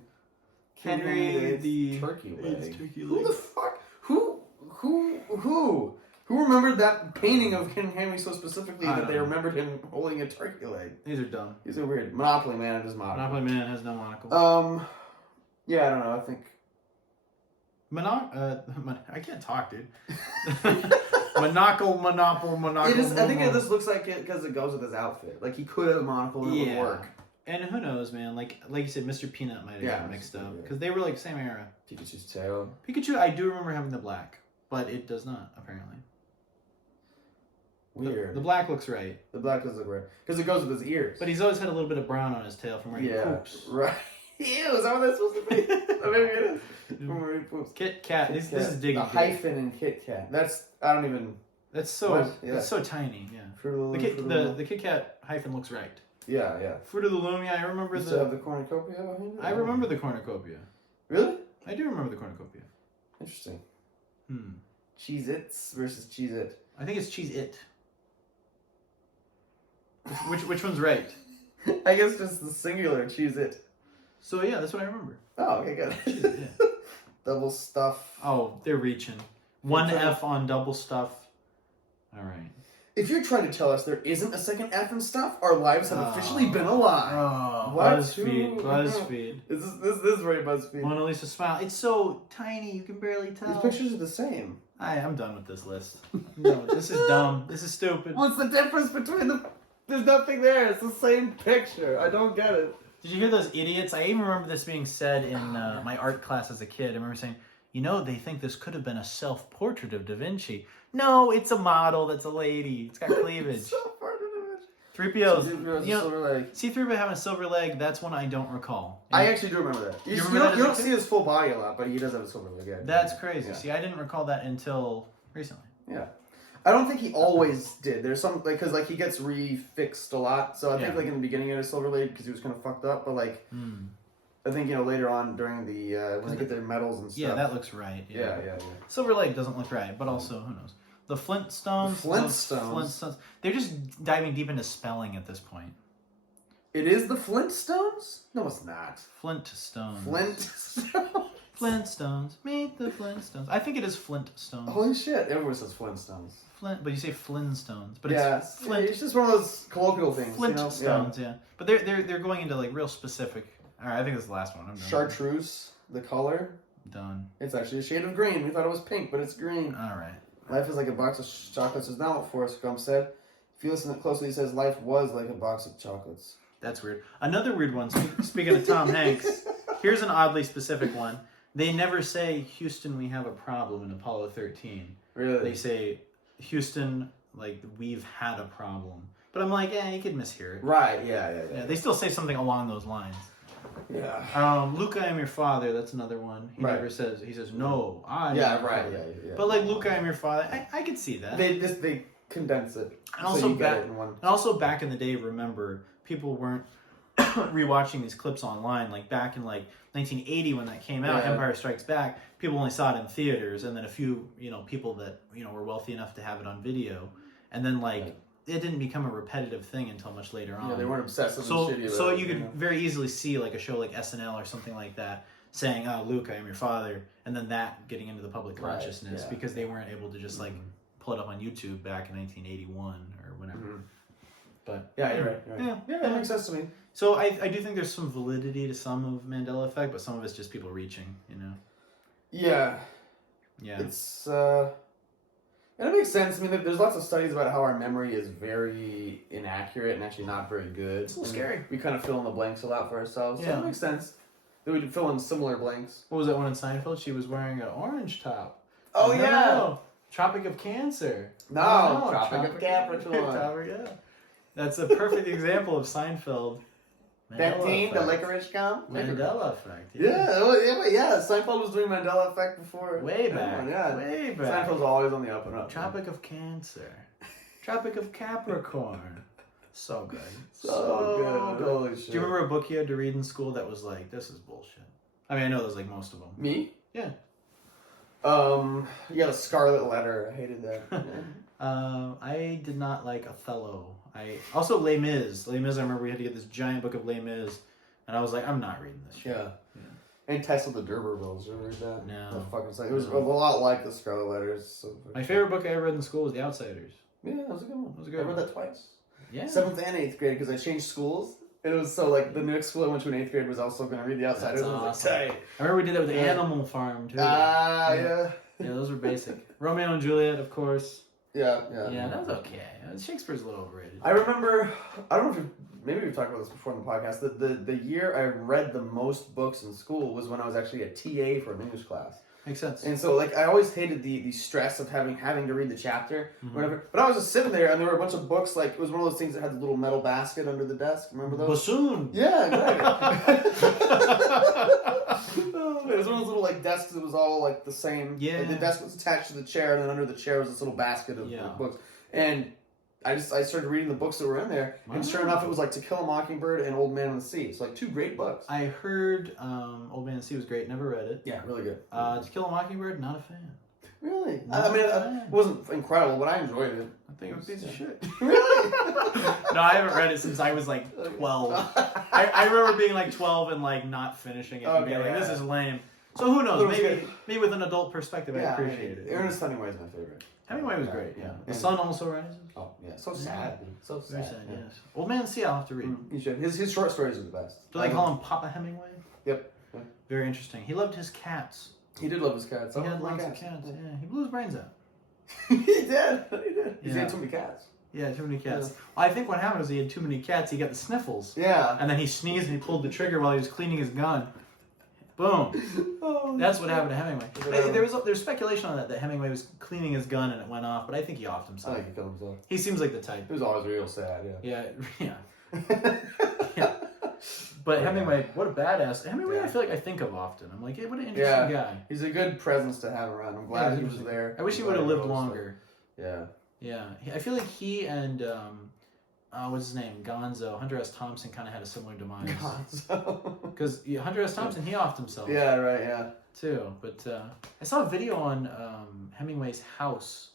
Henry the turkey leg. turkey Who leg. the fuck? Who remembered that painting of King Henry so specifically I that don't they know. remembered him holding a turkey leg? These are dumb. These are weird. Monopoly Man is monocle. Monopoly Man has no monocle. Yeah, I don't know. I think I can't talk, dude. Monocle. it is. I think this looks like it because it goes with his outfit. Like he could have a monocle and it would work. And who knows, man? Like you said, Mr. Peanut might have gotten mixed up yeah. because they were same era. Pikachu's tail. Pikachu, I do remember having the black, but it does not apparently. Weird. The black looks right, The black does look weird because it goes with his ears. but he's always had a little bit of brown on his tail from where he poops. Right. Ew, is that what that's supposed to be? Or maybe it is. From where he poops. Kit Kat. This is digging. The deep. hyphen in Kit Kat. I don't even. That's so. What? Yeah. That's so tiny. Yeah. Fruit of the The Loom. Kit, the Kit Kat hyphen looks right. Yeah. Fruit of the Loom. Yeah, I remember You still have the cornucopia behind it? I remember the cornucopia. Really? I do remember the cornucopia. Interesting. Hmm. Cheez-Its versus Cheez-It. I think it's Cheese It. Which one's right? I guess just the singular Cheez-It. So yeah, that's what I remember. Oh, okay, good. Cheez-It, yeah. double stuff. Oh, they're reaching. One F on double stuff. All right. If you're trying to tell us there isn't a second F and stuff, our lives have officially been a lie. Oh, What? BuzzFeed. This is very BuzzFeed. Mona Lisa smile. It's so tiny, you can barely tell. These pictures are the same. I'm done with this list. No, this is dumb. This is stupid. What's the difference between the... There's nothing there. It's the same picture. I don't get it. Did you hear those idiots? I even remember this being said in my art class as a kid. I remember saying, they think this could have been a self-portrait of Da Vinci. No, it's a model that's a lady. It's got cleavage. Self-portrait of Da 3POs. silver leg. C-3PO having a silver leg, that's one I don't recall. I actually do remember that. You don't see his full body a lot, but he does have a silver leg. Yeah. That's crazy. Yeah. See, I didn't recall that until recently. Yeah. I don't think he always did. There's some, because he gets refixed a lot. So I think, in the beginning, he had a silver leg because he was kind of fucked up. But, I think, later on during the, when they get their medals and stuff. Yeah, that looks right. Yeah. Silver leg doesn't look right, but also, who knows? The Flintstones. Flintstones. They're just diving deep into spelling at this point. It is the Flintstones? No, it's not. Flintstones. Flintstones. Flintstones. Meet the Flintstones. I think it is Flintstones. Holy shit. Everyone says Flintstones. But you say Flintstones. But it's Flint. It's just one of those colloquial things. Flintstones, yeah. But they're going into real specific. All right, I think this is the last one. I'm done. Chartreuse, the color. Done. It's actually a shade of green. We thought it was pink, but it's green. All right. Life is like a box of chocolates is not what Forrest Gump said. If you listen closely, he says life was like a box of chocolates. That's weird. Another weird one, speaking of Tom Hanks, here's an oddly specific one. They never say, Houston, we have a problem in Apollo 13. Really? They say, Houston, we've had a problem. But I'm like, you could mishear it. Right, yeah. They still say something along those lines. Yeah. Luke, I am your father, that's another one. He never says, he says, no, I am your right, father. yeah. But Luke, I am your father, I could see that. They condense it. And also back in the day, remember, people weren't rewatching these clips online. Back in 1980 when that came out, Empire Strikes Back, people only saw it in theaters, and then a few people that were wealthy enough to have it on video, and then it didn't become a repetitive thing until much later on. Yeah, they weren't obsessive and shitty. So you could very easily see a show like SNL or something like that saying, "Oh, Luke, I am your father," and then that getting into the public consciousness because they weren't able to just pull it up on YouTube back in 1981 or whenever. Mm-hmm. But you're right. Yeah, that makes sense to me. So I do think there's some validity to some of Mandela effect, but some of it's just people reaching, Yeah. Yeah. It's and it makes sense. I mean, there's lots of studies about how our memory is very inaccurate and actually not very good. It's a little scary. We kind of fill in the blanks a lot for ourselves. So it makes sense that we fill in similar blanks. What was that one in Seinfeld? She was wearing an orange top. Oh, no. Tropic of Cancer. No, Tropic of Capricorn. Yeah. That's a perfect example of Seinfeld. Benzene, the licorice gum? Mandela effect. Yeah. Seinfeld was doing Mandela effect before. Way back. Way back. Seinfeld's always on the up and up. Tropic of Cancer. Tropic of Capricorn. So good. So good. Holy shit. Do you remember a book you had to read in school that was this is bullshit? I mean, I know there's most of them. Me? Yeah. The Scarlet Letter. I hated that. I did not like Othello. Also Les Mis. Les Mis, I remember we had to get this giant book of Les Mis, and I was like, I'm not reading this shit. Yeah. And Tess of the D'Urbervilles. Did you ever read that? No. That fucking thing. It was a lot like the Scarlet Letter. My favorite book I ever read in school was The Outsiders. Yeah, that was a good one. I read that twice. Yeah. 7th and 8th grade because I changed schools. And it was so the next school I went to in 8th grade was also going to read The Outsiders. That's awesome. I was like, I remember we did that with Animal Farm too. Yeah, those were basic. Romeo and Juliet, of course. Yeah, that was okay. Shakespeare's a little overrated. I remember, I don't know if maybe we've talked about this before in the podcast, the year I read the most books in school was when I was actually a TA for an English class. Makes sense. And so, I always hated the stress of having to read the chapter, whatever. But I was just sitting there, and there were a bunch of books, it was one of those things that had the little metal basket under the desk. Remember those? Bassoon! Yeah, exactly. It was one of those little, desks that was all, the same. Yeah. The desk was attached to the chair, and then under the chair was this little basket of books. And I started reading the books that were in there, and sure enough, it was To Kill a Mockingbird and Old Man and the Sea. So, 2 great books. I heard Old Man and the Sea was great. Never read it. Yeah, really good. To Kill a Mockingbird, not a fan. Really? It wasn't incredible, but I enjoyed it. I think it was a piece of shit. Really? No, I haven't read it since I was 12. I remember being 12 and not finishing it and being this is lame. So who knows? Little Maybe kid. maybe with an adult perspective, I appreciate it. Ernest Hemingway is my favorite. Hemingway was great. Yeah. The And- sun also rises. Oh yeah, so sad. Dude. So Very sad. sad. Yeah. Yes. Old Man Sea. I'll have to read. You should. His short stories are the best. Do they call him Papa Hemingway? Yep. Very interesting. He loved his cats. He did love his cats. He had lots of cats. Yeah. He blew his brains out. He did. He did. He Yeah. had too many cats. Yeah, too many cats. I think what happened was he had too many cats. He got the sniffles. Yeah. And then he sneezed and he pulled the trigger while he was cleaning his gun. Boom. That's what happened to Hemingway. There's speculation on that Hemingway was cleaning his gun and it went off, but I think he offed I himself. think he killed himself. He seems like the type. It was always real sad. Yeah. Yeah. Yeah. But Hemingway, what a badass. Hemingway, I feel like I think of often. I'm like, hey, what an interesting guy. He's a good presence to have around. I'm glad he was there. I wish he would have lived longer. Yeah. Yeah. I feel like he and, what's his name? Gonzo. Hunter S. Thompson kind of had a similar demise. Gonzo. Because Hunter S. Thompson, he offed himself. Yeah, right, yeah. Too. But I saw a video on Hemingway's house.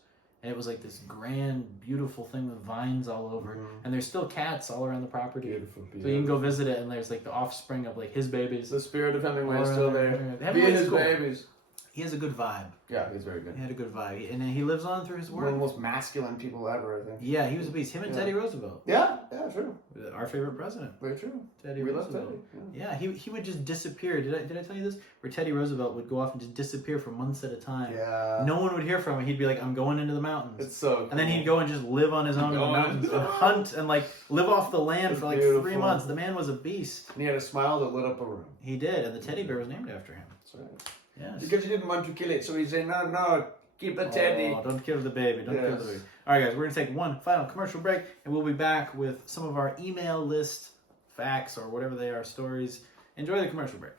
And it was like this grand, beautiful thing with vines all over. And there's still cats all around the property. Beautiful, So you can go visit it, and there's like the offspring of like his babies. The spirit of Hemingway is still there. Hemingway's Be his cool. babies. He has a good vibe. Yeah, he's very good. He had a good vibe. And he lives on through his One of work. the most masculine people ever, I think. Yeah, he was a beast. Him and Teddy Roosevelt. Yeah, true. Our favorite president. Very true. Teddy We love Roosevelt. Teddy. Yeah, he would just disappear. Did I tell you this? Where Teddy Roosevelt would go off and just disappear for months at a time. Yeah. No one would hear from him. He'd be like, I'm going into the mountains. It's so cool. And then he'd go and just live on his own in the mountains and hunt and like live off the land for like Beautiful. 3 months. The man was a beast. And he had a smile that lit up a room. He did, and the teddy bear was named after him. That's right. Yes. Because he didn't want to kill it, so he said, no, keep the teddy. Oh, don't kill the baby. Don't kill the baby. All right, guys, we're going to take one final commercial break, and we'll be back with some of our email list facts or whatever they are, stories. Enjoy the commercial break.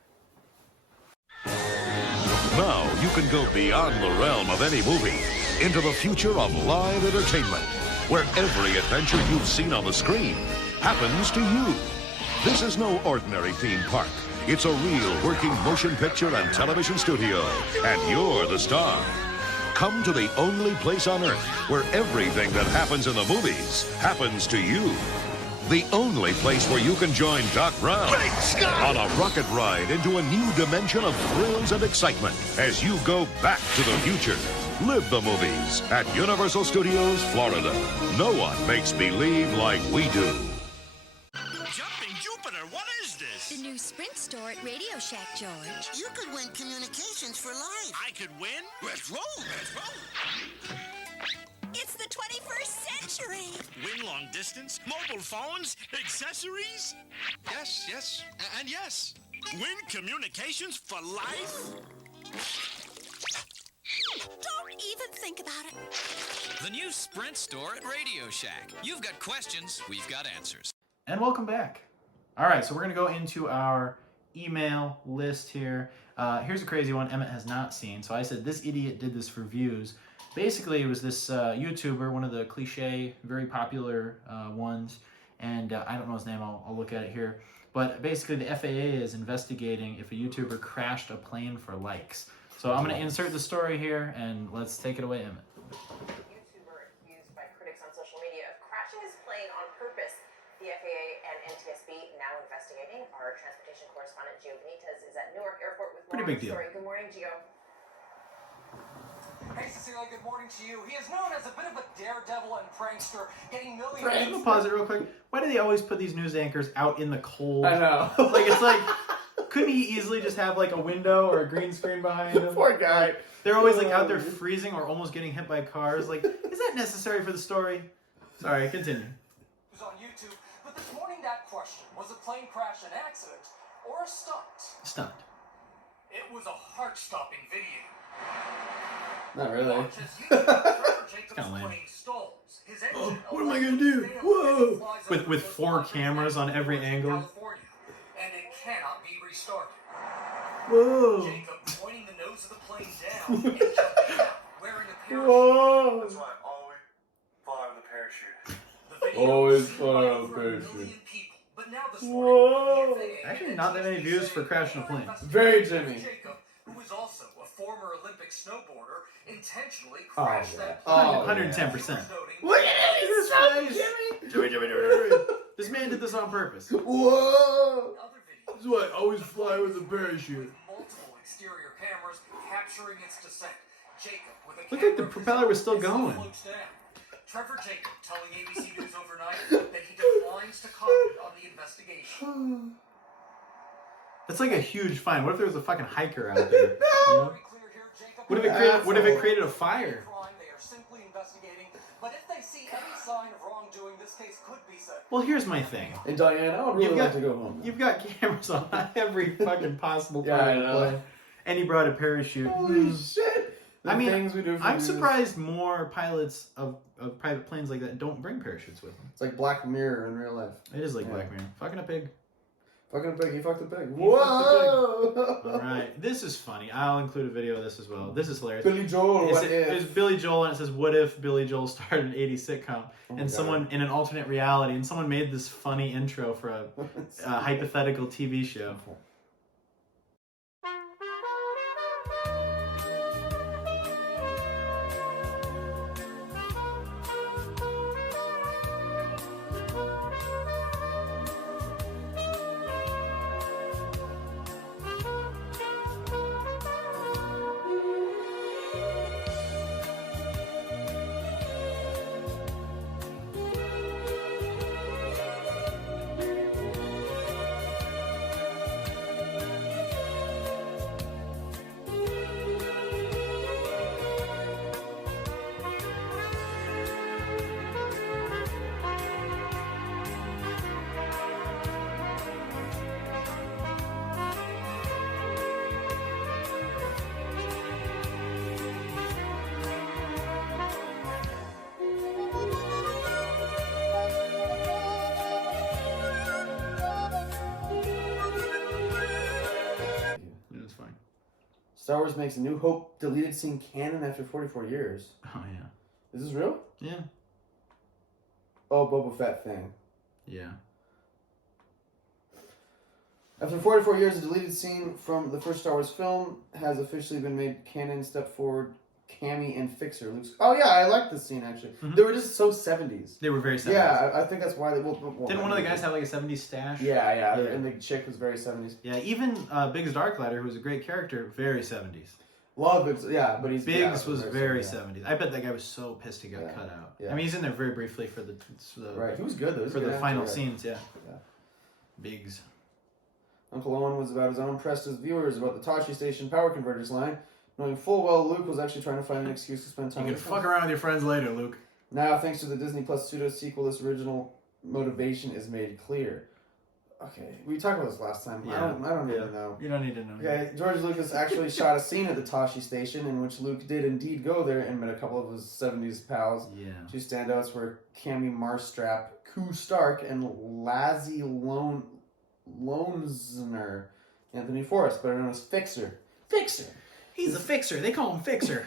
Now you can go beyond the realm of any movie into the future of live entertainment, where every adventure you've seen on the screen happens to you. This is no ordinary theme park. It's a real working motion picture and television studio, and you're the star. Come to the only place on Earth where everything that happens in the movies happens to you. The only place where you can join Doc Brown on a rocket ride into a new dimension of thrills and excitement as you go back to the future. Live the movies at Universal Studios, Florida. No one makes believe like we do. Jumping Jupiter, what is this? The new Sprint store at Radio Shack, George. You could win communications for life. I could win? Let's roll, let's roll. It's the 21st century. Win long distance, mobile phones, accessories? Yes, and yes. Win communications for life? Don't even think about it. The new Sprint store at Radio Shack. You've got questions, we've got answers. And welcome back. All right, so we're going to go into our email list here. Here's a crazy one Emmett has not seen. So I said, this idiot did this for views. Basically, it was this YouTuber, one of the cliche, very popular ones. And I don't know his name. I'll look at it here. But basically, the FAA is investigating if a YouTuber crashed a plane for likes. So I'm going to insert the story here, and let's take it away, Emmett. YouTuber accused by critics on social media of crashing his plane on purpose. The FAA and NTSB now investigating. Our transportation correspondent Gio Benitez is at Newark Airport with more Pretty big on the deal. story. Good morning, Gio. Hey, Cecilia, good morning to you. He is known as a bit of a daredevil and prankster, getting millions... I'm gonna pause it real quick. Why do they always put these news anchors out in the cold? I know. Like, it's like, couldn't he easily just have like a window or a green screen behind him? Poor guy. They're always like out there freezing or almost getting hit by cars. Like, is that necessary for the story? Sorry, continue. Who's on YouTube. But this morning, that question, was a plane crash an accident or a stunt? Stunt. It was a heart-stopping video. Not really. Watch as YouTuber Jacob's kinda lame. plane stalls. His engine Oh, what am I gonna do? Whoa! With 4 cameras on every angle. California, and it cannot be restarted. Whoa! Jacob pointing the nose of the plane down and jumping out, wearing a parachute. Whoa! That's why I always fly with a parachute. The video Always was seen fly by with a over a parachute. million people, but now this Whoa! morning, the FAA Actually, not that many and views NTSB for crashing a plane. Very Jimmy. Jacob, who is also a former Olympic snowboarder, intentionally Oh, crashed yeah. that plane. Oh, 110%. Look at his face! Jimmy! This man did this on purpose. Whoa! Other videos This is why I always fly with a parachute. with multiple exterior capturing its descent. Jacob with a Looked like the propeller was still going. Trevor Jacob telling ABC News overnight that he declines to comment on the investigation. That's like a huge find. What if there was a fucking hiker out there? You know? What if it created a fire? They are simply investigating, but if they see any sign of wrongdoing, this case could be set. Well, here's my thing. And Diane, I would really like to go home. You've got cameras on every fucking possible part of the plane. And he brought a parachute. Holy shit! I mean, I'm surprised more pilots of private planes like that don't bring parachutes with them. It's like Black Mirror in real life. It is like Black Mirror. Fucking a pig. Fucking a pig. He fucked a pig. Whoa! All right. This is funny. I'll include a video of this as well. This is hilarious. Billy Joel, what if? It's Billy Joel, and it says, what if Billy Joel started an 80s sitcom? And someone, in an alternate reality, and someone made this funny intro for a hypothetical TV show. Star Wars makes a New Hope deleted scene canon after 44 years. Oh, yeah. Is this real? Yeah. Oh, Boba Fett thing. Yeah. After 44 years, a deleted scene from the first Star Wars film has officially been made canon. Step forward, Cammy and Fixer. Luke's... Oh, yeah, I like this scene, actually. Mm-hmm. They were just so 70s. They were very 70s. Yeah, I think that's why they... Didn't one of the guys have like a 70s stash? Yeah, and the chick was very 70s. Yeah, even Biggs Darklighter, who was a great character, very 70s. Love Biggs, yeah, but he's... Biggs was very 70s. I bet that guy was so pissed he got cut out. Yeah. I mean, he's in there very briefly for the right, he was good, though. For the final scenes, yeah. Biggs. Uncle Owen was about as unimpressed as viewers about the Tashi Station power converters line, knowing full well Luke was actually trying to find an excuse to spend time with him. You can fuck around with your friends later, Luke. Now, thanks to the Disney Plus pseudo-sequel, this original motivation is made clear. Okay, we talked about this last time. Yeah. I don't even know. You don't need to know. Okay, George Lucas actually shot a scene at the Tashi Station in which Luke did indeed go there and met a couple of his 70s pals. Yeah. Two standouts were Cammy Marstrap, Koo Stark, and Lazzie Lonesner, Anthony Forrest, better known as Fixer. Fixer! He's a fixer. They call him Fixer.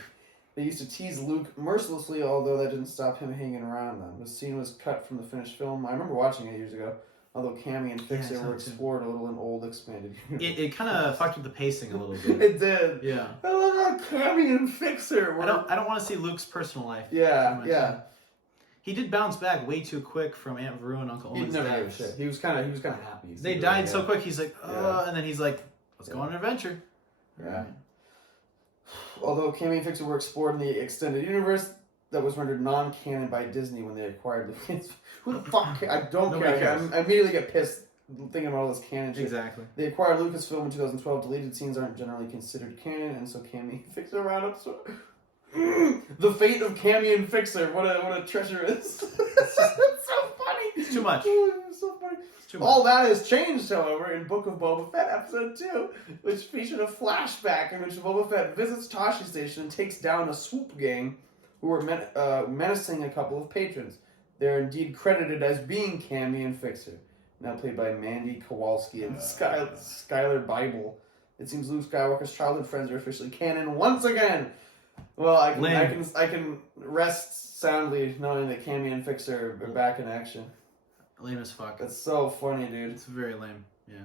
They used to tease Luke mercilessly, although that didn't stop him hanging around them. The scene was cut from the finished film. I remember watching it years ago, although Cammy and Fixer were explored a little in old expanded universe. It kind of fucked with the pacing a little bit. It did. Yeah. I love how Cammy and Fixer were... I don't want to see Luke's personal life. Yeah. He did bounce back way too quick from Aunt Veru and Uncle Owen's death. He was kind of happy. They died so quick. He's like, and then he's like, let's go on an adventure. Yeah. Although Cammy and Fixer were explored in the extended universe, that was rendered non-canon by Disney when they acquired Lucas. Who the fuck? I don't care. I immediately get pissed thinking about all this canon shit. Exactly. They acquired Lucasfilm in 2012. Deleted scenes aren't generally considered canon, and so Cammy and Fixer round up. So the fate of Cammy and Fixer. What a treacherous. It's so funny. It's too much. It's so funny. All that has changed, however, in Book of Boba Fett Episode 2, which featured a flashback in which Boba Fett visits Tashi Station and takes down a swoop gang who were menacing a couple of patrons. They're indeed credited as being Cammy and Fixer, now played by Mandy Kowalski and Skylar Bible. It seems Luke Skywalker's childhood friends are officially canon once again. Well, I can rest soundly knowing that Cammy and Fixer are back in action. Lame as fuck. That's so funny, dude. It's very lame. Yeah.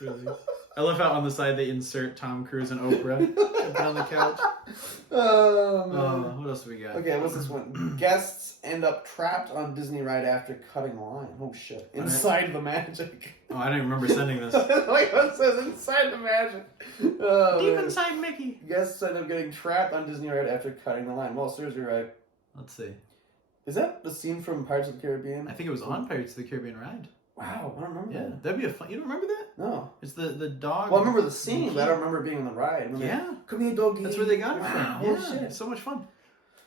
Really. I love how on the side they insert Tom Cruise and Oprah jumping on the couch. Oh, man. What else do we got? Okay, what's this one? Guests end up trapped on Disney ride after cutting the line. Oh, shit. Inside the magic. Oh, I don't even remember sending this. Like what it says, inside the magic. Oh, Deep man. inside Mickey. Guests end up getting trapped on Disney ride after cutting the line. Well, seriously, right. Let's see. Is that the scene from Pirates of the Caribbean? I think it was on Pirates of the Caribbean ride. Wow, I don't remember Yeah, that. that'd be a fun. You don't remember that? No. It's the dog. Well, I remember the scene, but I don't remember being on the ride. Yeah. Come here, doggy. That's where they got it Wow, from. oh, Yeah, shit. it's so much fun.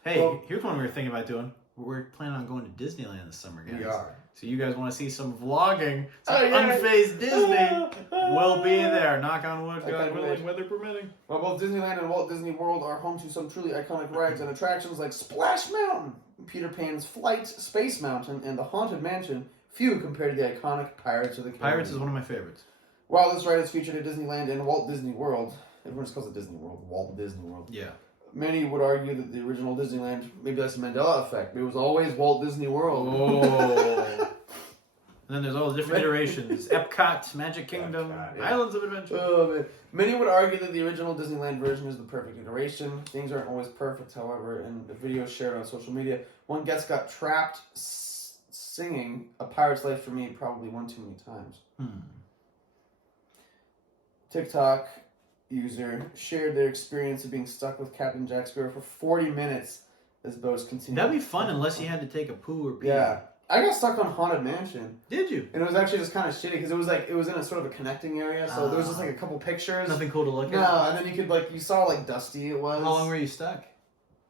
Hey, Well, here's one we were thinking about doing. We're planning on going to Disneyland this summer, guys. We are. So you guys want to see some vlogging, some Oh, yeah. Unfazed Disney? We'll be there. Knock on wood, I God can't willing, wait. weather permitting. Well, both Disneyland and Walt Disney World are home to some truly iconic rides and attractions like Splash Mountain, Peter Pan's Flight, Space Mountain, and the Haunted Mansion. Few compared to the iconic Pirates of the Caribbean. Pirates is one of my favorites. While this ride is featured at Disneyland and Walt Disney World, everyone just calls it Disney World, Walt Disney World. Yeah. Many would argue that the original Disneyland, maybe that's the Mandela effect, but it was always Walt Disney World. Oh. And then there's all the different iterations. Epcot, Magic Kingdom, Epcot, yeah. Islands of Adventure. Oh, man. Many would argue that the original Disneyland version is the perfect iteration. Things aren't always perfect, however, in the videos shared on social media, one guest got trapped singing A Pirate's Life for Me probably one too many times. TikTok user shared their experience of being stuck with Captain Jack Sparrow for 40 minutes as boats continued. That'd be fun unless you had to take a poo or pee. Yeah. I got stuck on Haunted Mansion. Did you? And it was actually just kind of shitty because it was in a sort of a connecting area, so there was just like a couple pictures. Nothing cool to look at? No, and then you could you saw like dusty it was. How long were you stuck?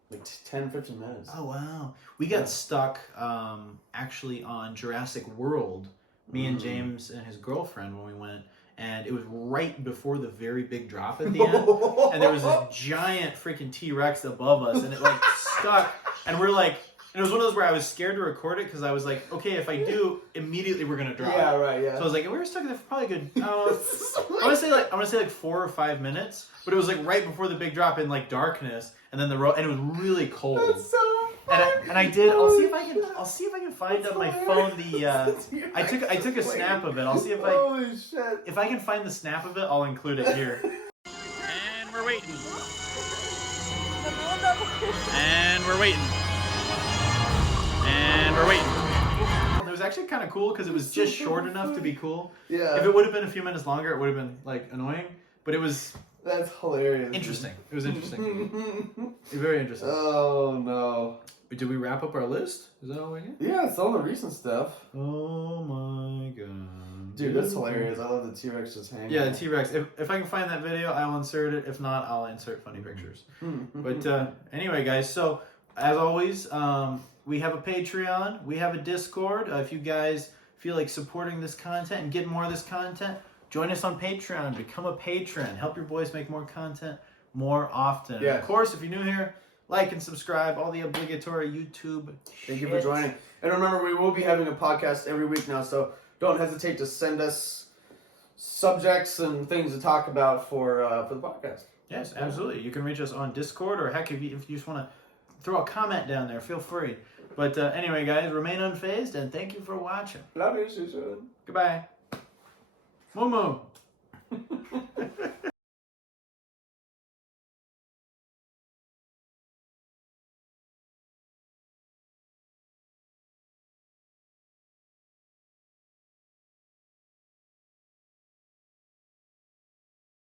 Like 10, 15 minutes. Oh, wow. We got stuck actually on Jurassic World, me and James and his girlfriend when we went, and it was right before the very big drop at the end, and there was this giant freaking T-Rex above us, and it stuck, and we're like, and it was one of those where I was scared to record it because I was like, okay, if I do, immediately we're gonna drop. Yeah, right, yeah. So I was like, we were stuck there for probably a good, I want to say like 4 or 5 minutes, but it was like right before the big drop in like darkness, and then and it was really cold. That's so funny. And I did. I'll see if I can find on my phone the. I took a snap of it. I'll see if Holy shit. If I can find the snap of it, I'll include it here. And we're waiting. And we're waiting. And we're waiting. It was actually kind of cool because it was just short enough to be cool. Yeah. If it would have been a few minutes longer, it would have been like annoying. But it was. That's hilarious. Interesting. It was interesting. Very interesting. Oh no. Did we wrap up our list? Is that all we got? Yeah, it's all the recent stuff. Oh my god. Dude, that's hilarious. I love the T-Rex just hanging. Yeah, the T-Rex. If I can find that video, I'll insert it. If not, I'll insert funny pictures. But anyway, guys, so as always, we have a Patreon. We have a Discord. If you guys feel like supporting this content and getting more of this content, join us on Patreon. Become a patron. Help your boys make more content more often. Yeah. Of course, if you're new here, like and subscribe. All the obligatory YouTube Thank you for joining. And remember, we will be having a podcast every week now, so don't hesitate to send us subjects and things to talk about for the podcast. Yes, absolutely. You can reach us on Discord, or heck, if you just want to throw a comment down there, feel free. But anyway, guys, remain unfazed, and thank you for watching. Love you, Susan. Goodbye. Moo moo.